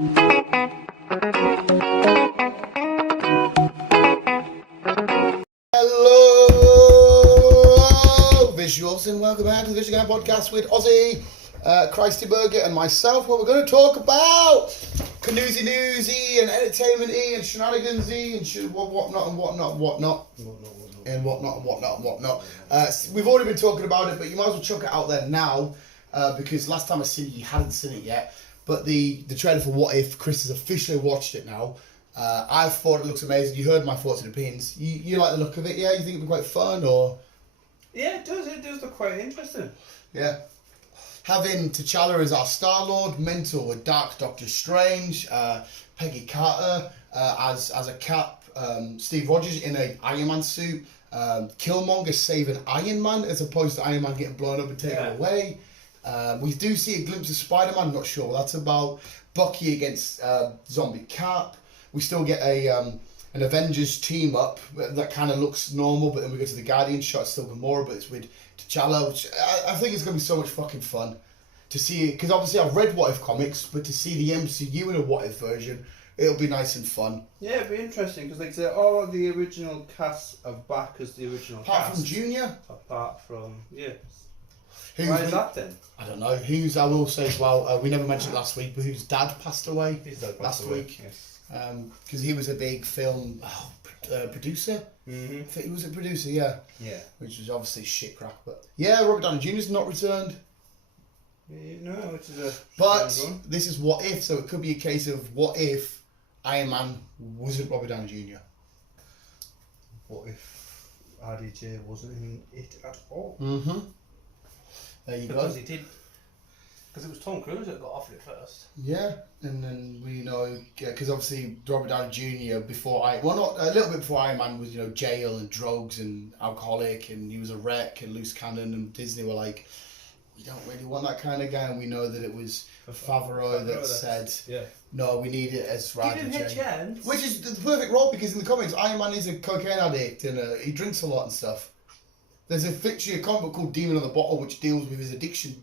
Hello, visuals, and welcome back to the Visual Game Podcast with Ozzy, Christy Burger, and myself, where we're going to talk about Canoozy Newsy and entertainment-y and shenanigans-y and whatnot. We've already been talking about it, but you might as well chuck it out there now, because last time I seen it, you hadn't seen it yet. But the trailer for What If, Chris has officially watched it now. I thought it looks amazing. You heard my thoughts and opinions. You like the look of it, yeah? You think it'd be quite fun, or? Yeah, it does. It does look quite interesting. Yeah. Having T'Challa as our Star-Lord, Mentor with Dark Doctor Strange, Peggy Carter as a Cap, Steve Rogers in a Iron Man suit, Killmonger saving Iron Man as opposed to Iron Man getting blown up and taken away. We do see a glimpse of Spider-Man, not sure what that's about. Bucky against Zombie Cap. We still get an Avengers team up that kind of looks normal, but then we go to the Guardian shot, it's still Gamora, but it's with T'Challa, which I think it's going to be so much fucking fun to see, because obviously I've read What If comics, but to see the MCU in a What If version, it'll be nice and fun. Yeah, it'll be interesting, because like all of the original cast are back as the original Apart cast. from Junior? Apart from, yeah. Why is that then? I don't know. I will say as well, we never mentioned it last week, but whose dad passed away last week. Yes. Because he was a big film producer. Mm-hmm. I think he was a producer, yeah. Yeah. Which was obviously shit crap, but yeah, Robert Downey Jr.'s not returned. No, which is a. But this is What If, so it could be a case of what if Iron Man wasn't Robert Downey Jr. What if RDJ wasn't in it at all? Mm-hmm. There you because go. he did. Because it was Tom Cruise that got offered it first. Yeah, and then we know, because obviously Robert Downey Jr. not a little bit before Iron Man was, jail and drugs and alcoholic, and he was a wreck and loose cannon, and Disney were like, we don't really want that kind of guy, and we know that it was Favreau that said, no, we need it as RDJ. Which is the perfect role, because in the comics, Iron Man is a cocaine addict and he drinks a lot and stuff. There's a comic book called Demon on the Bottle, which deals with his addiction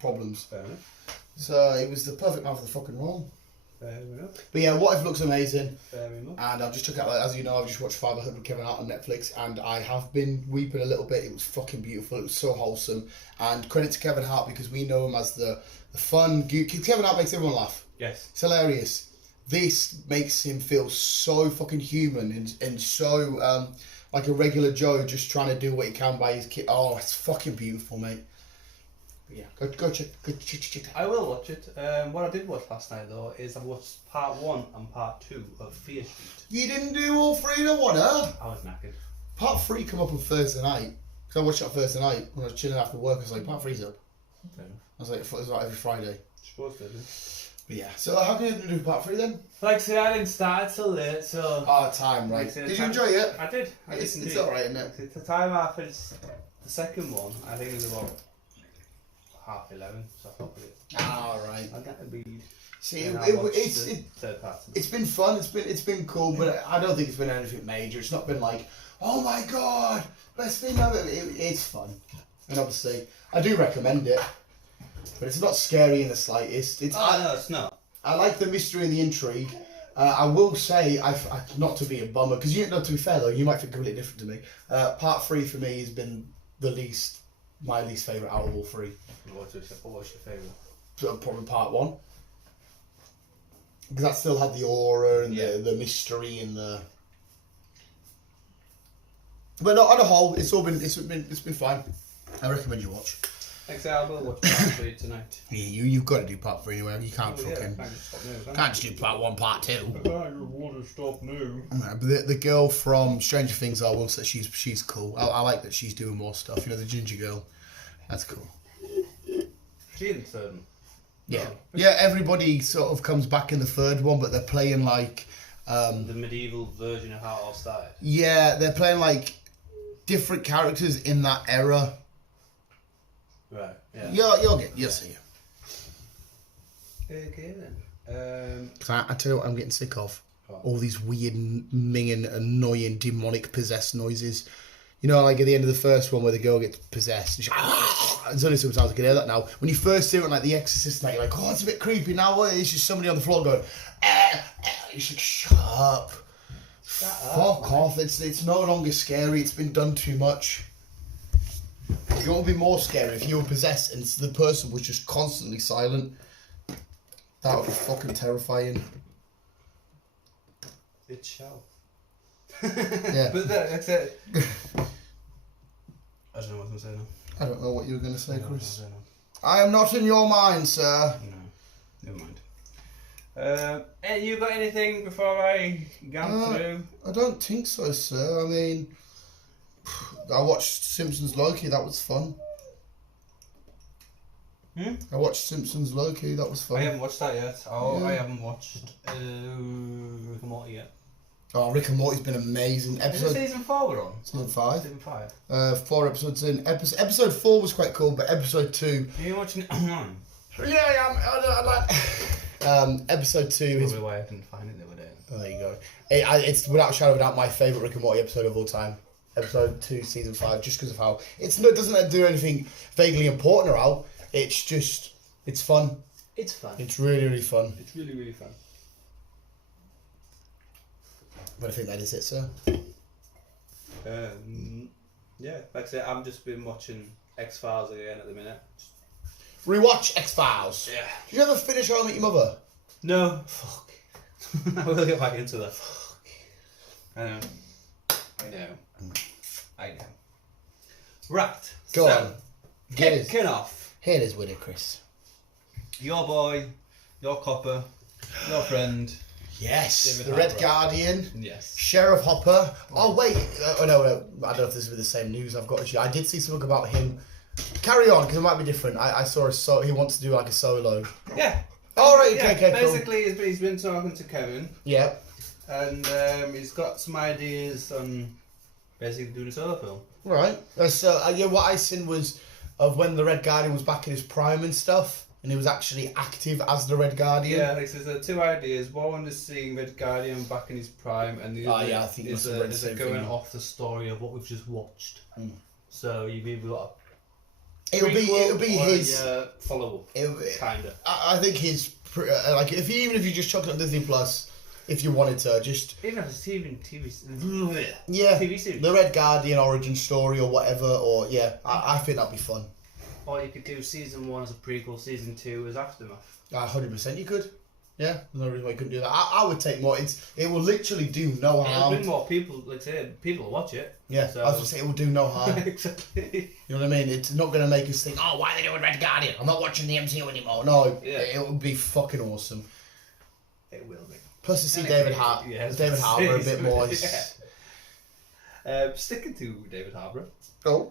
problems. Fair enough. So it was the perfect man for the fucking role. Fair enough. But yeah, What If looks amazing. Fair enough. And I've just took out, as you know, I've just watched Fatherhood with Kevin Hart on Netflix, and I have been weeping a little bit. It was fucking beautiful. It was so wholesome. And credit to Kevin Hart, because we know him as the fun. Kevin Hart makes everyone laugh. Yes. It's hilarious. This makes him feel so fucking human and so like a regular Joe, just trying to do what he can by his kid. Oh, it's fucking beautiful, mate. But yeah, go check it out. I will watch it. What I did watch last night though is I watched part 1 and part 2 of Fear Street. You didn't do all three in one, huh? I was knackered. Part 3 come up on Thursday night. Because I watched it on Thursday night when I was chilling after work. I was like, part 3's up. Fair enough. I was like, it was like every Friday. Supposed to, But yeah, so how can you do part 3 then? like I said, I didn't start till late, so. Oh, time, right. Did you enjoy it? I did. It's alright, isn't it? The time I finished the second one, I think it was about 11:30, so I thought it. Ah, right. I got to read. See, third part. It's been fun. It's been cool, but I don't think it's been anything major. It's not been like, oh my god, best thing ever. It's fun, and obviously I do recommend it, but it's not scary in the slightest. No, it's not. I like the mystery and the intrigue. I will say, not to be a bummer, because to be fair though, you might think completely different to me. Part 3 for me has been my least favourite out of all 3. What's your favourite? So probably part 1. Because that still had the aura and the mystery and the. But on a whole, it's been fine. I recommend you watch. Thanks, I will watch part 3 tonight. Yeah, you've got to do part 3 anyway. You can't fucking. Can't just do part 1, part 2. You want to stop now. But the girl from Stranger Things, I will say she's cool. I like that she's doing more stuff. The ginger girl. That's cool. She in the third one. Yeah. Yeah, everybody sort of comes back in the third one, but they're playing like... the medieval version of how it all started. Yeah, they're playing like different characters in that era. Right, yeah. You'll see it. Okay then. I tell you what I'm getting sick of. What? All these weird, minging, annoying, demonic possessed noises. Like at the end of the first one where the girl gets possessed. And she's like, It's only sometimes I can hear that now. When you first hear it, like The Exorcist, and you're like, oh, it's a bit creepy. Now it's just somebody on the floor going, You should shut up. Fuck off. It's no longer scary. It's been done too much. You know what would be more scary if you were possessed and the person was just constantly silent. That would be fucking terrifying. It shall. Yeah. But that's it. I don't know what I'm saying now. I don't know what you were going to say, Chris. I I am not in your mind, sir. No, never mind. Hey, you got anything before I gone through? I don't think so, sir. I mean, I watched Simpsons Loki. That was fun. I watched Simpsons Loki. That was fun. I haven't watched that yet. Oh, Yeah. I haven't watched Rick and Morty yet. Oh, Rick and Morty's been amazing. Is it season 4 we're on? Season 5. Season 5. 4 episodes in. Episode 4 was quite cool, but episode 2... Are you watching it online? Yeah, I like... episode 2 is... Probably why I didn't find it the other day. Oh, there you go. It's without a shadow of a doubt my favourite Rick and Morty episode of all time. Episode 2, season 5, just because of how... It doesn't do anything vaguely important or out. It's just... It's fun. It's fun. It's really, really fun. It's really, really fun. But I think that is it, sir. Yeah, like I said, I've just been watching X-Files again at the minute. Rewatch X-Files. Yeah. Did you ever finish How I Met Your Mother? No. Fuck. I will get back into that. Fuck. I know. Right. Go on. Kicking off. Here it is with it, Chris. Your boy, your copper, your friend. Yes. David The Red Harbour. Guardian. Yes. Sheriff Hopper. Oh, wait. Oh, no. I don't know if this is with the same news I've got as you. I did see something about him. Carry on, because it might be different. I saw he wants to do like a solo. Yeah. All right. Yeah, Okay. Cool. basically, he's been talking to Kevin. Yeah. And he's got some ideas on basically doing a solo film. Right. So yeah, what I seen was of when the Red Guardian was back in his prime and stuff, and he was actually active as the Red Guardian. Yeah, like, so there's two ideas. One is seeing Red Guardian back in his prime, and the other I think is going off the story of what we've just watched. So you've either got It'll be his follow up, kinda. I think his like even if you just chuck it on Disney Plus, if you wanted to just Even if it's TV series. the Red Guardian origin story or whatever, or I think that'd be fun. Or you could do season 1 as a prequel, season 2 as aftermath. 100% you could. Yeah, there's no reason why you couldn't do that. I would take more. It will literally do no harm. It'll bring more people, like I said, people will watch it. Yeah, so. I was going to say it will do no harm. Exactly. You know what I mean? It's not going to make us think, oh, why are they doing Red Guardian? I'm not watching the MCU anymore. No, it would be fucking awesome. It will be. Plus to see David Harbour a bit more. Sticking to David Harbour. Oh.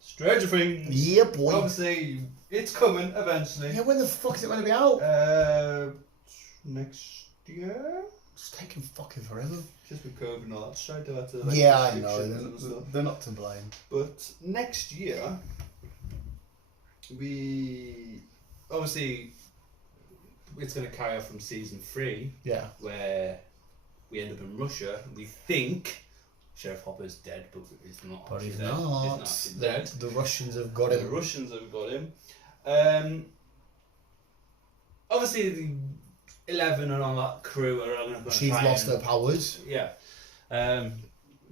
Stranger Things. Yeah, boy. Obviously, it's coming eventually. Yeah, when the fuck is it going to be out? Next year? It's taking fucking forever. Just with COVID and all that shit. Yeah, I know. They're not to blame. But next year, we obviously it's going to carry on from season 3. Yeah. Where we end up in Russia. We think Sheriff Hopper's dead, but he's not. But he's dead. not. He's not dead. The Russians have got him. The Russians have got him. Obviously, the 11 and all that crew are going to. She's lost her powers. Yeah. They're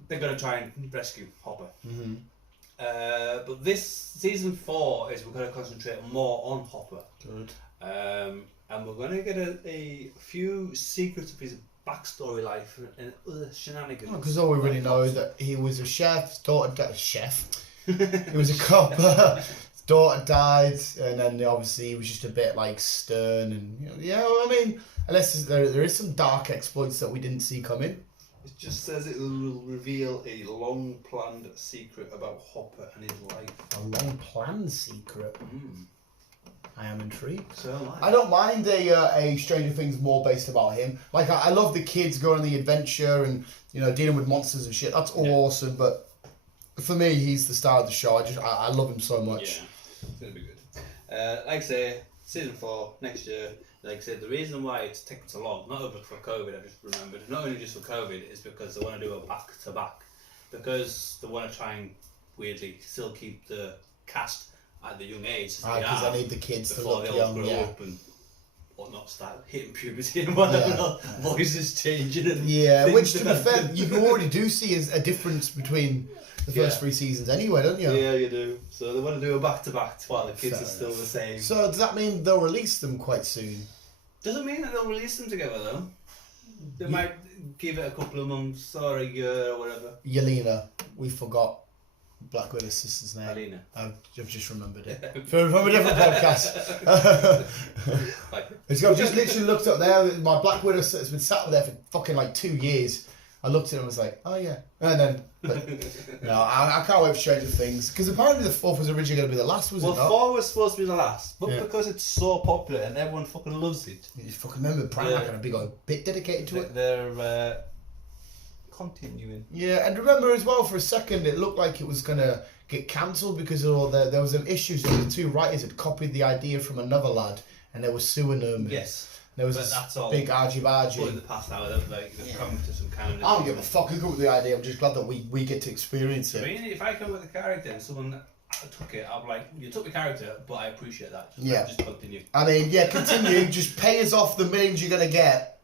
going to try and rescue Hopper. Mm-hmm. But this season 4 is we're going to concentrate more on Hopper. Good. And we're going to get a few secrets of his backstory life and other shenanigans. Because all we really know is that he was a chef, his daughter died. He was a cop. His daughter died, and then obviously he was just a bit like stern and I mean, unless there is some dark exploits that we didn't see coming. It just says it will reveal a long planned secret about Hopper and his life. A long planned secret. I am intrigued. So I don't mind a Stranger Things more based about him. Like I love the kids going on the adventure and dealing with monsters and shit. That's all awesome. But for me, he's the star of the show. I love him so much. Yeah, it's gonna be good. Like I say, season 4 next year. Like I said, the reason why it's taken so long, not only for COVID, I just remembered, not only just for COVID, is because they want to do a back to back, because they want to try and weirdly still keep the cast at the young age. Because I need the kids to before look they all young. grow Yeah. up and whatnot, start hitting puberty and whatever. Voices changing and which to be fair, you already do see a difference between the first 3 seasons anyway, don't you? Yeah, you do. So they want to do a back-to-back while the kids are still the same. So does that mean they'll release them quite soon? Doesn't mean that they'll release them together though. They might give it a couple of months or a year or whatever. Yelena, we forgot Black Widow's sister's name. Alina. I've just remembered it. From a different podcast. I've just literally looked up there. My Black Widow has been sat there for fucking like 2 years. I looked at it and was like, oh yeah. And then, no, I can't wait for Stranger Things. Because apparently the 4th was originally going to be the last, was it not? Well, 4 was supposed to be the last. But because it's so popular and everyone fucking loves it. You fucking remember Primark had a big old bit dedicated to it. They're continuing. Yeah, and remember as well, for a second, it looked like it was going to get cancelled because of all there was an issue. So the 2 writers had copied the idea from another lad and they were suing them. Yes. There was this big argy-bargy. But in the past hour, they've come to some kind of... I don't give a fuck who come up with the idea. I'm just glad that we get to experience it. I mean, if I come up with a character and someone took it, I'm like, you took the character, but I appreciate that. Just continue. I mean, continue. Just pay us off the millions you're going to get.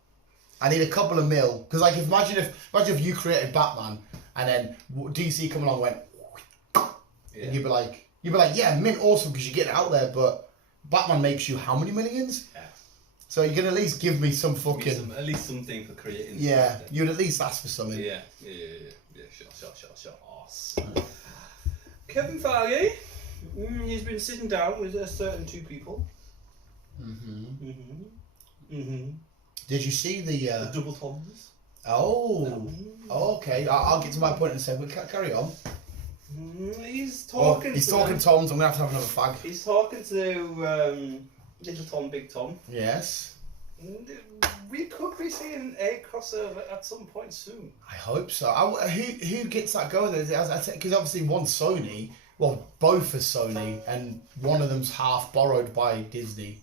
I need a couple of mil. Because, like, imagine if you created Batman and then DC come along and went... And you'd be like, yeah, mint, awesome, because you get it out there, but Batman makes you how many millions? Yeah. So you can at least give me some fucking... at least something for creating. Yeah, you'd at least ask for something. Yeah, sure. Awesome. Kevin Feige, he's been sitting down with a certain 2 people. Did you see the double Toms? Oh, okay. I'll get to my point in a second. Carry on. He's talking. He's talking Toms. I'm gonna have to have another fag. He's talking to Little Tom, Big Tom. Yes. We could be seeing a crossover at some point soon. I hope so. Who gets that going? Because obviously one's Sony. Well, both are Sony, and one of them's half borrowed by Disney.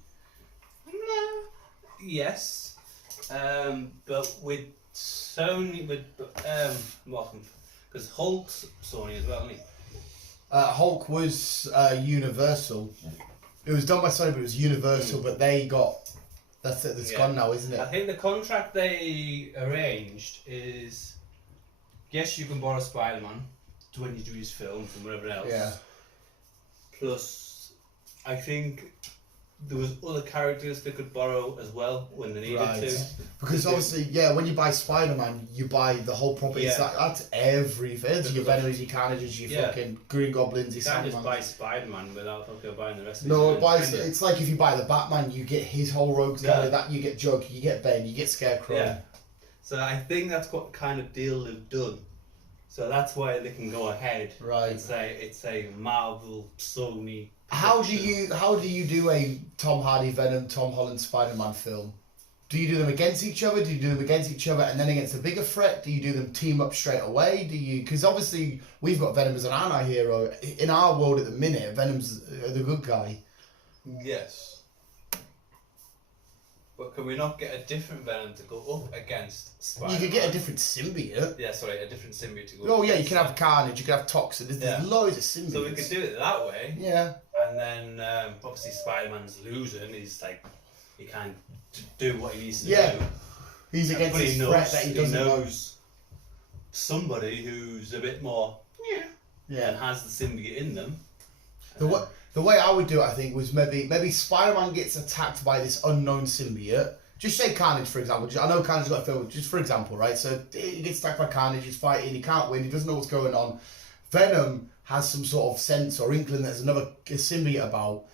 Yes, but with Sony, because Hulk's Sony as well, isn't he? Hulk was Universal. It was done by Sony, but it was Universal. But they got that's gone now, isn't it? I think the contract they arranged is, yes, you can borrow Spider-Man when you do his film from whatever else. Yeah. Plus, I think there was other characters they could borrow as well when they needed to. Because obviously, when you buy Spider-Man, you buy the whole property. Yeah. That's everything. It's your Venoms, your Carnages, your fucking Green Goblins, your Sandman. You can't just buy Spider-Man without fucking buying the rest of it. No, it's like if you buy the Batman, you get his whole rogues gallery. That you get Joker, you get Bane, you get Scarecrow. Yeah. So I think that's what kind of deal they've done. So that's why they can go ahead and say it's a Marvel Sony. How do you do a Tom Hardy Venom, Tom Holland Spider-Man film? Do you do them against each other? Do you do them against each other and then against a bigger threat? Do you do them team up straight away? Because obviously we've got Venom as an anti-hero. In our world at the minute, Venom's the good guy. Yes. But can we not get a different Venom to go up against Spider-Man? You could get a different symbiote. Yeah, sorry, a different symbiote to go up. Oh yeah, you can have Carnage, you can have Toxin. There's loads of symbiotes. So we could do it that way. Yeah. And then obviously Spider-Man's losing. He's like, he can't do what he needs to do. He's against his threat that he doesn't know. Somebody who's a bit more and has the symbiote in them. The way I would do it, I think, was maybe Spider-Man gets attacked by this unknown symbiote. Just say Carnage, for example. I know Carnage got a film, just for example, right? So he gets attacked by Carnage, he's fighting, he can't win, he doesn't know what's going on. Venom has some sort of sense or inkling that there's another symbiote about.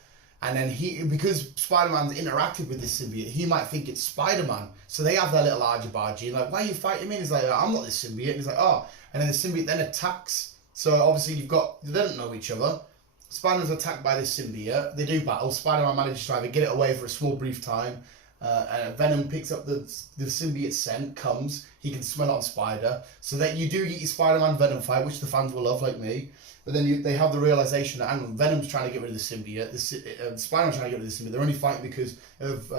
And then because Spider-Man's interacted with this symbiote, he might think it's Spider-Man. So they have their little argy-bargy, like, why are you fighting me? And he's like, I'm not this symbiote. And he's like, oh. And then the symbiote then attacks. So obviously they don't know each other. Spider-Man's attacked by this symbiote. They do battle. Spider-Man manages to either get it away for a small brief time. And Venom picks up the symbiote scent, comes. He can smell it on Spider. So that you do get your Spider-Man Venom fight, which the fans will love, like me. But then they have the realization that Venom's trying to get rid of the symbiote. Spider-Man's trying to get rid of the symbiote. They're only fighting because of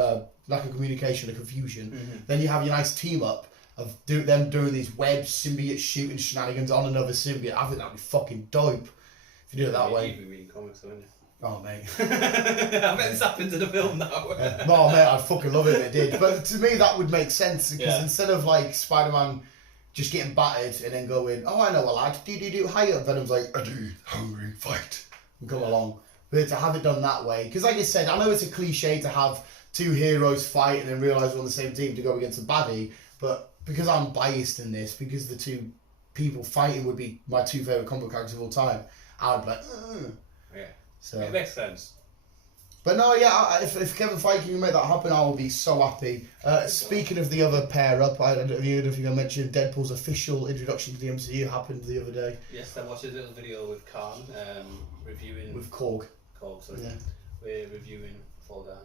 lack of communication and confusion. Mm-hmm. Then you have your nice team up of them doing these web symbiote shooting shenanigans on another symbiote. I think that'd be fucking dope. You do it that way. You've been reading comics, haven't you? Oh, mate. I bet this happens in a film now. Oh, mate, I'd fucking love it if it did. But to me, that would make sense because instead of like Spider-Man just getting battered and then going, oh, I know a lad, do, higher. Venom's like, I do, hungry, fight, and come along. But to have it done that way, because like I said, I know it's a cliche to have two heroes fight and then realise we're on the same team to go against a baddie, but because I'm biased in this, because the two people fighting would be my two favourite comic book characters of all time, I would be like, ugh. Yeah. So it makes sense. But no, yeah, if Kevin Feige can make that happen, I will be so happy. Speaking of the other pair up, I don't know if you're going to mention Deadpool's official introduction to the MCU happened the other day. Yes, I watched a little video with Khan reviewing... With Korg. Sorry. Yeah. We're reviewing Fall Down.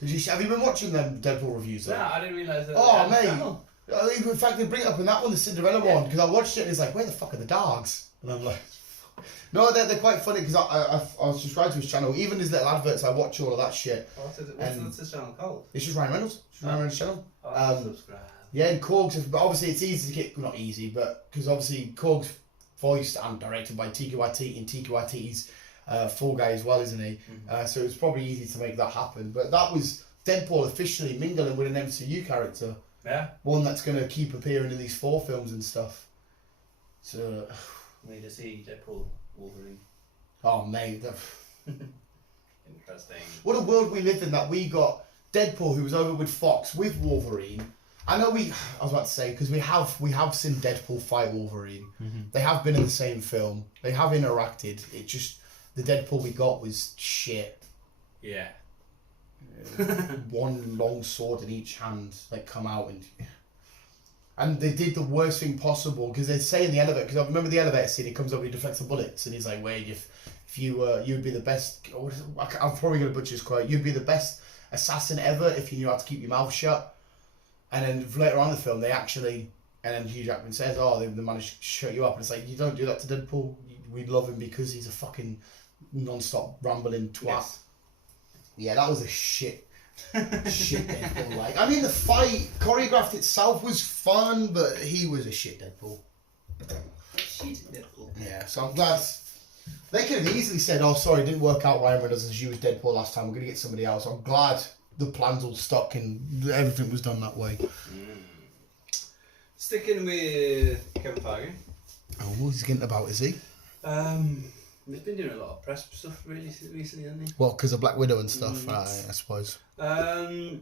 Have you been watching them Deadpool reviews? Nah, I didn't realise that. Oh, mate. In fact, they bring it up in that one, the Cinderella one, because I watched it and it's like, where the fuck are the dogs? And I'm like... No, they're quite funny because I was subscribed to his channel. Even his little adverts, I watch all of that shit. What's his channel called? It's just Ryan Reynolds. Ryan Reynolds' channel. Subscribe. Yeah, and Korg's, but obviously it's easy to get, well, not easy, but because obviously Korg's voiced and directed by Taika Waititi, and Taika Waititi's Fall Guy as well, isn't he? Mm-hmm. So it's probably easy to make that happen. But that was Deadpool officially mingling with an MCU character. Yeah. One that's going to keep appearing in these 4 films and stuff. So... We need to see Deadpool, Wolverine. Oh, mate. Interesting. What a world we live in that we got Deadpool, who was over with Fox, with Wolverine. I know I was about to say, because we have seen Deadpool fight Wolverine. Mm-hmm. They have been in the same film. They have interacted. It just, the Deadpool we got was shit. Yeah. One long sword in each hand, like, come out and they did the worst thing possible, because they say in the elevator, because I remember the elevator scene, he comes up and he deflects the bullets, and he's like, wait, if you'd be the best, I'm probably going to butcher his quote, you'd be the best assassin ever if you knew how to keep your mouth shut. And then later on in the film, they actually, and then Hugh Jackman says, oh, they managed to shut you up, and it's like, you don't do that to Deadpool, we love him because he's a fucking non-stop rambling twat. Yes. Yeah, that was a shit Deadpool. Like, I mean, the fight choreographed itself was fun, but he was a shit Deadpool. Shit Deadpool. Yeah, so I'm glad they could have easily said, "Oh, sorry, it didn't work out. Ryan Reynolds as you was Deadpool last time. We're gonna get somebody else." I'm glad the plans all stuck and everything was done that way. Sticking with Kevin Feige. Oh, what's he getting about? Is he? He's been doing a lot of press stuff really recently, hasn't he? Well, because of Black Widow and stuff, I suppose. Do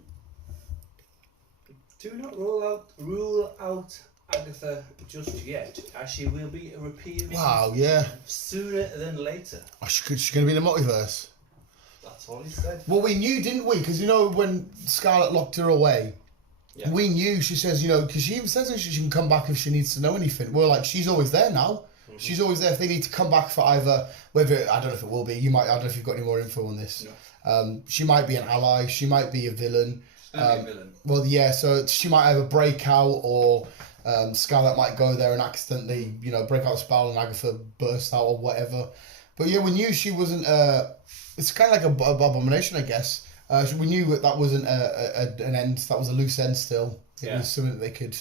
not rule out Agatha just yet, as she will be appearing. Wow, yeah. Sooner than later. Oh, she's going to be in the multiverse. That's all he said. Well, we knew, didn't we? Because, you know, when Scarlet locked her away, we knew, she says, you know, because she even says that she can come back if she needs to know anything. We're like, she's always there now. Mm-hmm. She's always there if they need to come back for either, whether, I don't know if it will be, I don't know if you've got any more info on this. No. She might be an ally, she might be a villain. A villain. Well, yeah, so she might either break out or Scarlet might go there and accidentally, you know, break out the spell and Agatha burst out or whatever. But yeah, we knew she wasn't, it's kind of like a abomination, I guess. We knew that wasn't an end, that was a loose end still. It was something that they could...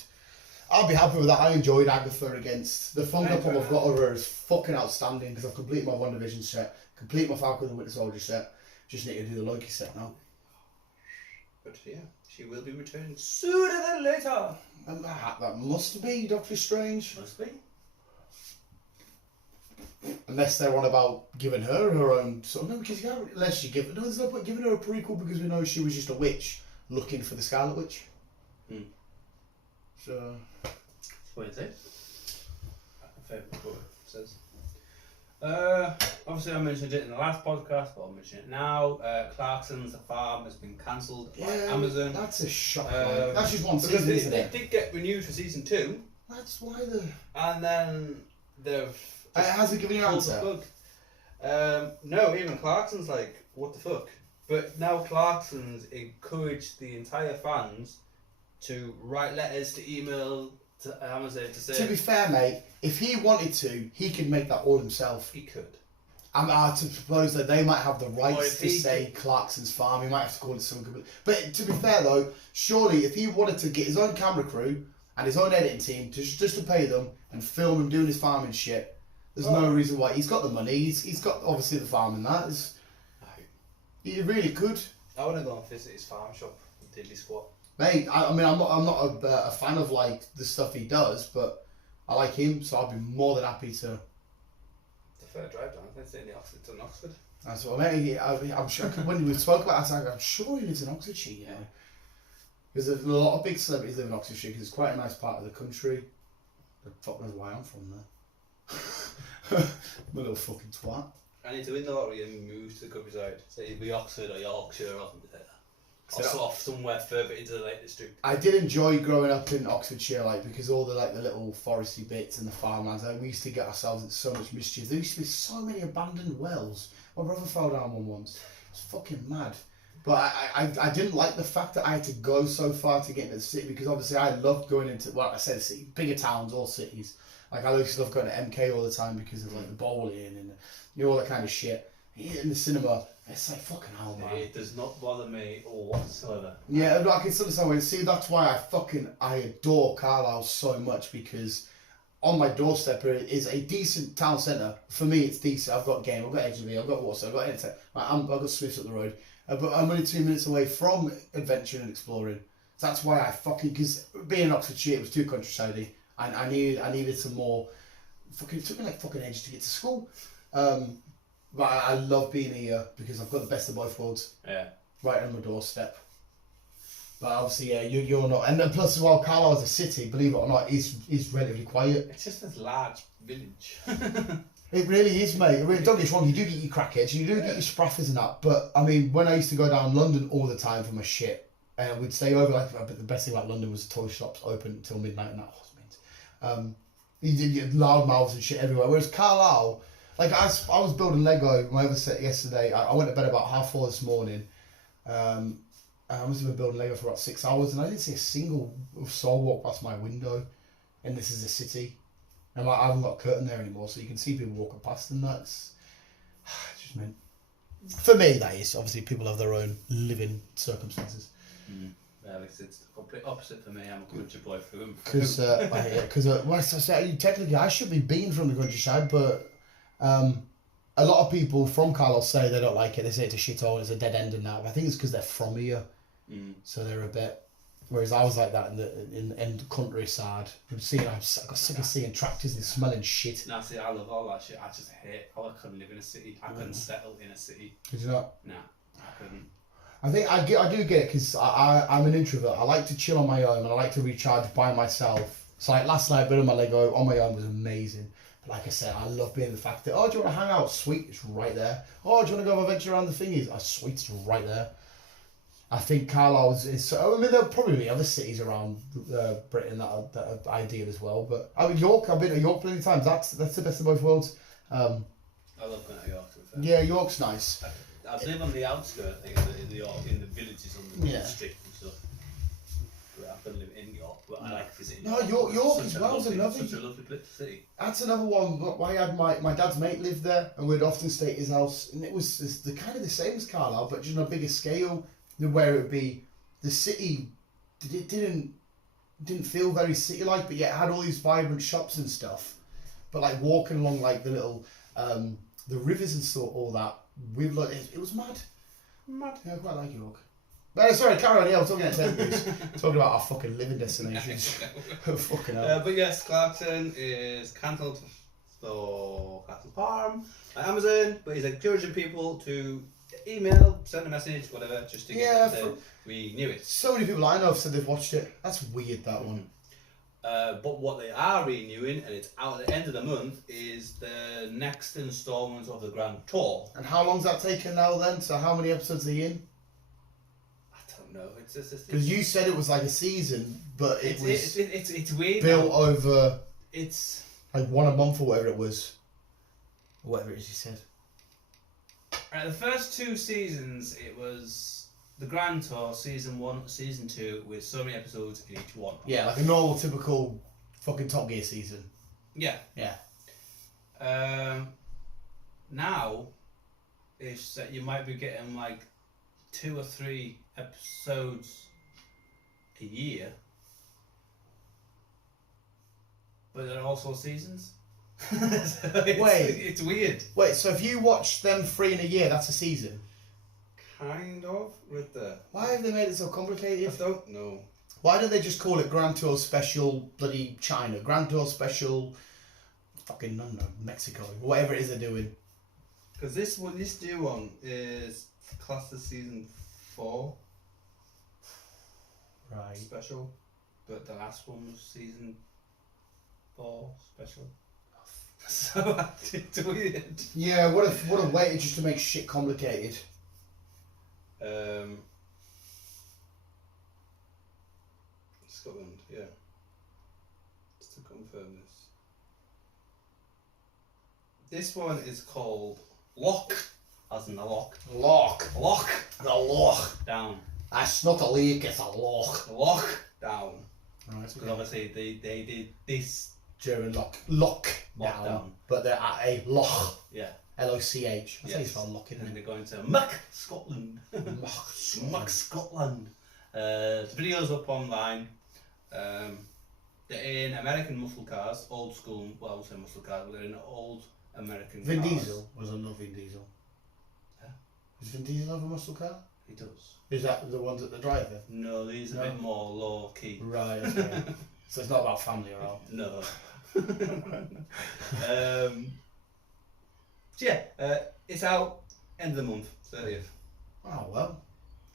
I'll be happy with that. I enjoyed Agatha against... The Funko Pop I've got of her is fucking outstanding because I've completed my WandaVision set, completed my Falcon and the Winter Soldier set, just need to do the Loki set now. But yeah, she will be returning sooner than later. And that must be Doctor Strange. Must be. Unless they're on about giving her own... No, because unless you give... No, there's no point giving her a prequel because we know she was just a witch looking for the Scarlet Witch. So... What is it? My favourite quote says. Obviously I mentioned it in the last podcast, but I'll mention it now. Clarkson's The Farm has been cancelled by Amazon. That's a shock. That's just one season, isn't it? They did get renewed for season 2. That's why the... And then they've... has it given you an answer? No, even Clarkson's like, what the fuck? But now Clarkson's encouraged the entire fans to write letters, to email to Amazon to say... To be fair, mate, if he wanted to, he could make that all himself. He could. I to suppose that they might have the rights to say Clarkson's Farm. He might have to call it something. But to be fair, though, surely if he wanted to get his own camera crew and his own editing team just to pay them and film him doing his farming shit, There's no reason why. He's got the money. He's got obviously the farm and that. He really could. I want to go and visit his farm shop, Diddley Squat. Mate, I mean, I'm not a fan of like the stuff he does, but I like him, so I'd be more than happy to. It's a fair drive down. It's in Oxford. That's what I mean. I'm sure when we spoke about it, I'm sure he lives in Oxfordshire. You know, because there's a lot of big celebrities live in Oxfordshire because it's quite a nice part of the country. The fuck knows why I'm from there. I'm a little fucking twat. I need to win the lottery and move to the countryside. So it'd be Oxford or Yorkshire or something like that. Or sort of somewhere further into the Lake District. I did enjoy growing up in Oxfordshire, like because all the like the little foresty bits and the farmlands. Like, we used to get ourselves into so much mischief. There used to be so many abandoned wells. My brother fell down one once. It was fucking mad. But I didn't like the fact that I had to go so far to get into the city because obviously I loved going into, well, I said the city, bigger towns or cities. Like I used to love going to MK all the time because of like the bowling and you know all that kind of shit. In the cinema, it's like fucking hell, man. It does not bother me whatsoever. Yeah, I can understand. See, that's why I adore Carlisle so much because on my doorstep is a decent town centre. For me, it's decent. I've got Game, I've got HB, I've got Warsaw, I've got Intertech. I've got Swifts up the road. But I'm only 2 minutes away from adventure and exploring. So that's why I because being in Oxfordshire, it was too countryside-y. I needed some more. It took me like fucking ages to get to school. But I love being here because I've got the best of both worlds. Yeah. Right on my doorstep. But obviously, yeah, you're not. And then plus as well, Carlisle as a city, believe it or not, is relatively quiet. It's just this large village. It really is, mate. Don't get us wrong, you do get your crackheads, you do get your spraffers and that. But I mean, when I used to go down London all the time for my shit, and we'd stay over, like, but the best thing about London was the toy shops open until midnight and that was mint. You did get loud mouths and shit everywhere. Whereas Carlisle, like I was building Lego my other set yesterday. I went to bed about 4:30 this morning. I must have been building Lego for about 6 hours, and I didn't see a single soul walk past my window. And this is a city, and I haven't got a curtain there anymore, so you can see people walking past, and that's just meant. For me, that is obviously people have their own living circumstances. Well, it's the complete opposite for me. I'm a country boy through and Because technically I should be being from the countryside, but a lot of people from Carlisle say they don't like it. They say it's a shithole, it's a dead end and that. But I think it's because they're from here, so they're a bit. Whereas I was like that in the countryside. I got sick of seeing tractors and smelling shit. No, see, I love all that shit. I just hate. I couldn't live in a city. I couldn't settle in a city. Did you not? Nah, I couldn't. I think I do get it because I'm an introvert. I like to chill on my own and I like to recharge by myself. So like last night building my Lego on my own was amazing. But like I said, I love being the fact that, oh, do you want to hang out? Sweet, it's right there. Oh, do you want to go have a venture around the thingies? Oh, sweet, it's right there. I think Carlisle is. I mean, there'll probably be other cities around Britain that are ideal as well. But York, I've been to York plenty of times. That's the best of both worlds. I love going to York. Yeah, York's nice. I live on the outskirts, in the villages on the street and stuff. But I couldn't live in York, but I like visiting. No, York as well is another. Such a lovely city. That's another one. I had my dad's mate lived there, and we'd often stay at his house, and it was the kind of the same as Carlisle, but just on a bigger scale. Where it would be the city, it didn't feel very city-like, but yet it had all these vibrant shops and stuff. But like walking along like the little the rivers and stuff, all that, with like it was mad. Yeah, I quite like York. But sorry, carry on. Yeah, I'm talking talking about our fucking living destinations. Fucking hell. But yes, Clarkson is cancelled for Castle Farm by Amazon, but he's encouraging people to email, send a message, whatever, just to get them to renew it. So many people I know have said they've watched it. That's weird, that one. But what they are renewing, and it's out at the end of the month, is the next instalment of the Grand Tour. And how long's that taken now then? So how many episodes are you in? I don't know. It's just because you said it was like a season, but it's weird. Built over. It's like one a month or whatever it was. Or whatever it is you said. The first 2 seasons, it was the Grand Tour, season 1, season 2, with so many episodes in each one. Yeah, like a normal, typical fucking Top Gear season. Yeah. Yeah. Now, it's that you might be getting like 2 or 3 episodes a year, but there are also seasons. It's weird. Wait, so if you watch them 3 in a year, that's a season? Kind of with the. Why have they made it so complicated? I don't know. Why don't they just call it Grand Tour Special bloody China? Grand Tour Special fucking, I don't know, Mexico. Whatever it is they're doing. Because this new one is classed as season 4. Right. Special. But the last one was season 4 special. So it's weird. Yeah, what a way just to make shit complicated. Scotland, yeah. Just to confirm this. This one is called Loch, as in the lock. Loch. The loch. Down. That's not a lake, it's a loch. Loch down. Right, Because obviously they did this German lock down. But they're at a loch. Yeah. L-O-C-H. That's how you Yes. spell lock, And isn't then it? they're going to Muck, Scotland. Loch. Muck, Scotland. The video's up online. They're in American muscle cars, old school, well I won't say muscle cars, but they're in old American Vin cars. Diesel was a no Vin Diesel. Huh? Does Vin Diesel have a muscle car? He does. Is that the ones that they're driving? No, these are No? a bit more low key. Right, okay. So it's not about family or all. No. So yeah, it's out end of the month, 30th. Oh, well.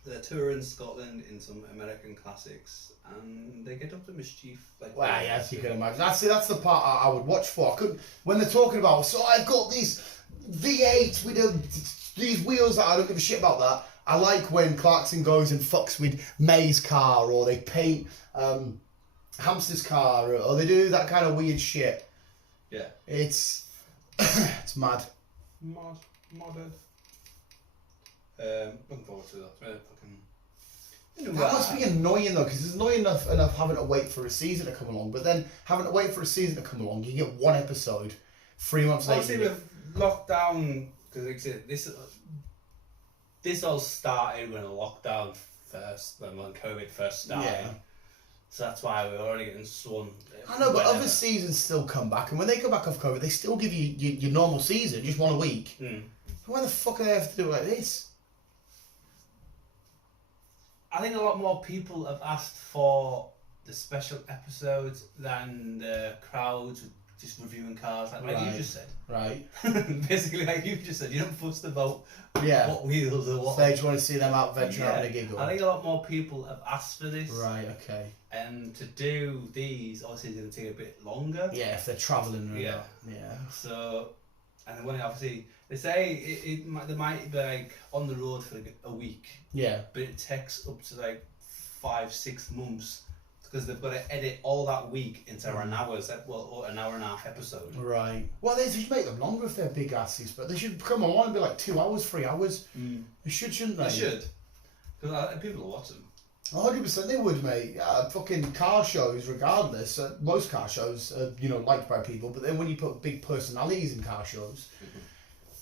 They're touring Scotland in some American classics, and they get up to mischief. Like Well, yes, you can imagine. That's the part I would watch for. I couldn't, when they're talking about, so I've got these V8 with these wheels that I don't give a shit about that. I like when Clarkson goes and fucks with May's car, or they paint Hamster's car, or they do that kind of weird shit. Yeah. It's mad. Modded. Looking forward to that. That must be annoying though, because it's annoying enough having to wait for a season to come along, but then having to wait for a season to come along, you get one episode 3 months later. Obviously with lockdown, because like I said, this all started when the lockdown first, when COVID first started. Yeah. So that's why we're already getting swung. I know, but other seasons still come back, and when they come back off COVID, they still give you your normal season, just one a week. Why the fuck do they have to do it like this? I think a lot more people have asked for the special episodes than the crowds just reviewing cars, like Right. you just said. Right. Basically, like you just said, you don't fuss about Yeah. what wheels or what. So they just want to see them out venturing Yeah. having a giggle. I think a lot more people have asked for this. Right, okay. And to do these, obviously, it's going to take a bit longer. Yeah, if they're travelling or Yeah. not. Yeah. So, and when obviously they say they might be like on the road for like a week, Yeah. but it takes up to like 5-6 months because they've got to edit all that week into an hour's or an hour and a half episode. Right. Well, they should make them longer if they're big asses, but they should come along and be like 2 hours, 3 hours. They should, shouldn't they? They should, because people will watch them. 100% they would, mate. Fucking car shows, regardless. Most car shows are, liked by people, but then when you put big personalities in car shows,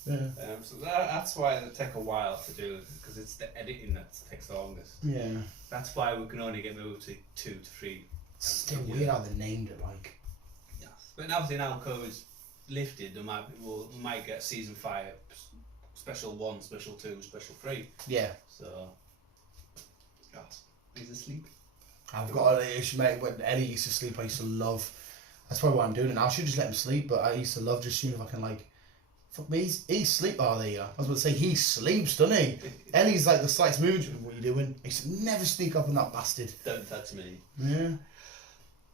yeah. So that's why they take a while to do it, because it's the editing that takes the longest. Yeah. That's why we can only get moved to 2 to 3. It's still weird how they named it, like. Yes. But obviously now COVID's lifted, we might get season 5, special 1, special 2, special 3. Yeah. So, yes. He's asleep. I've got an issue, mate. When Eddie used to sleep, I used to love. That's probably why I'm doing it now. I should just let him sleep, but I used to love just seeing if I can, like. Fuck me, he's sleep. Oh, there you go. I was about to say, he sleeps, doesn't he? Ellie's like the slightest movement. What are you doing? He used to never sneak up on that bastard. Don't touch me. Yeah.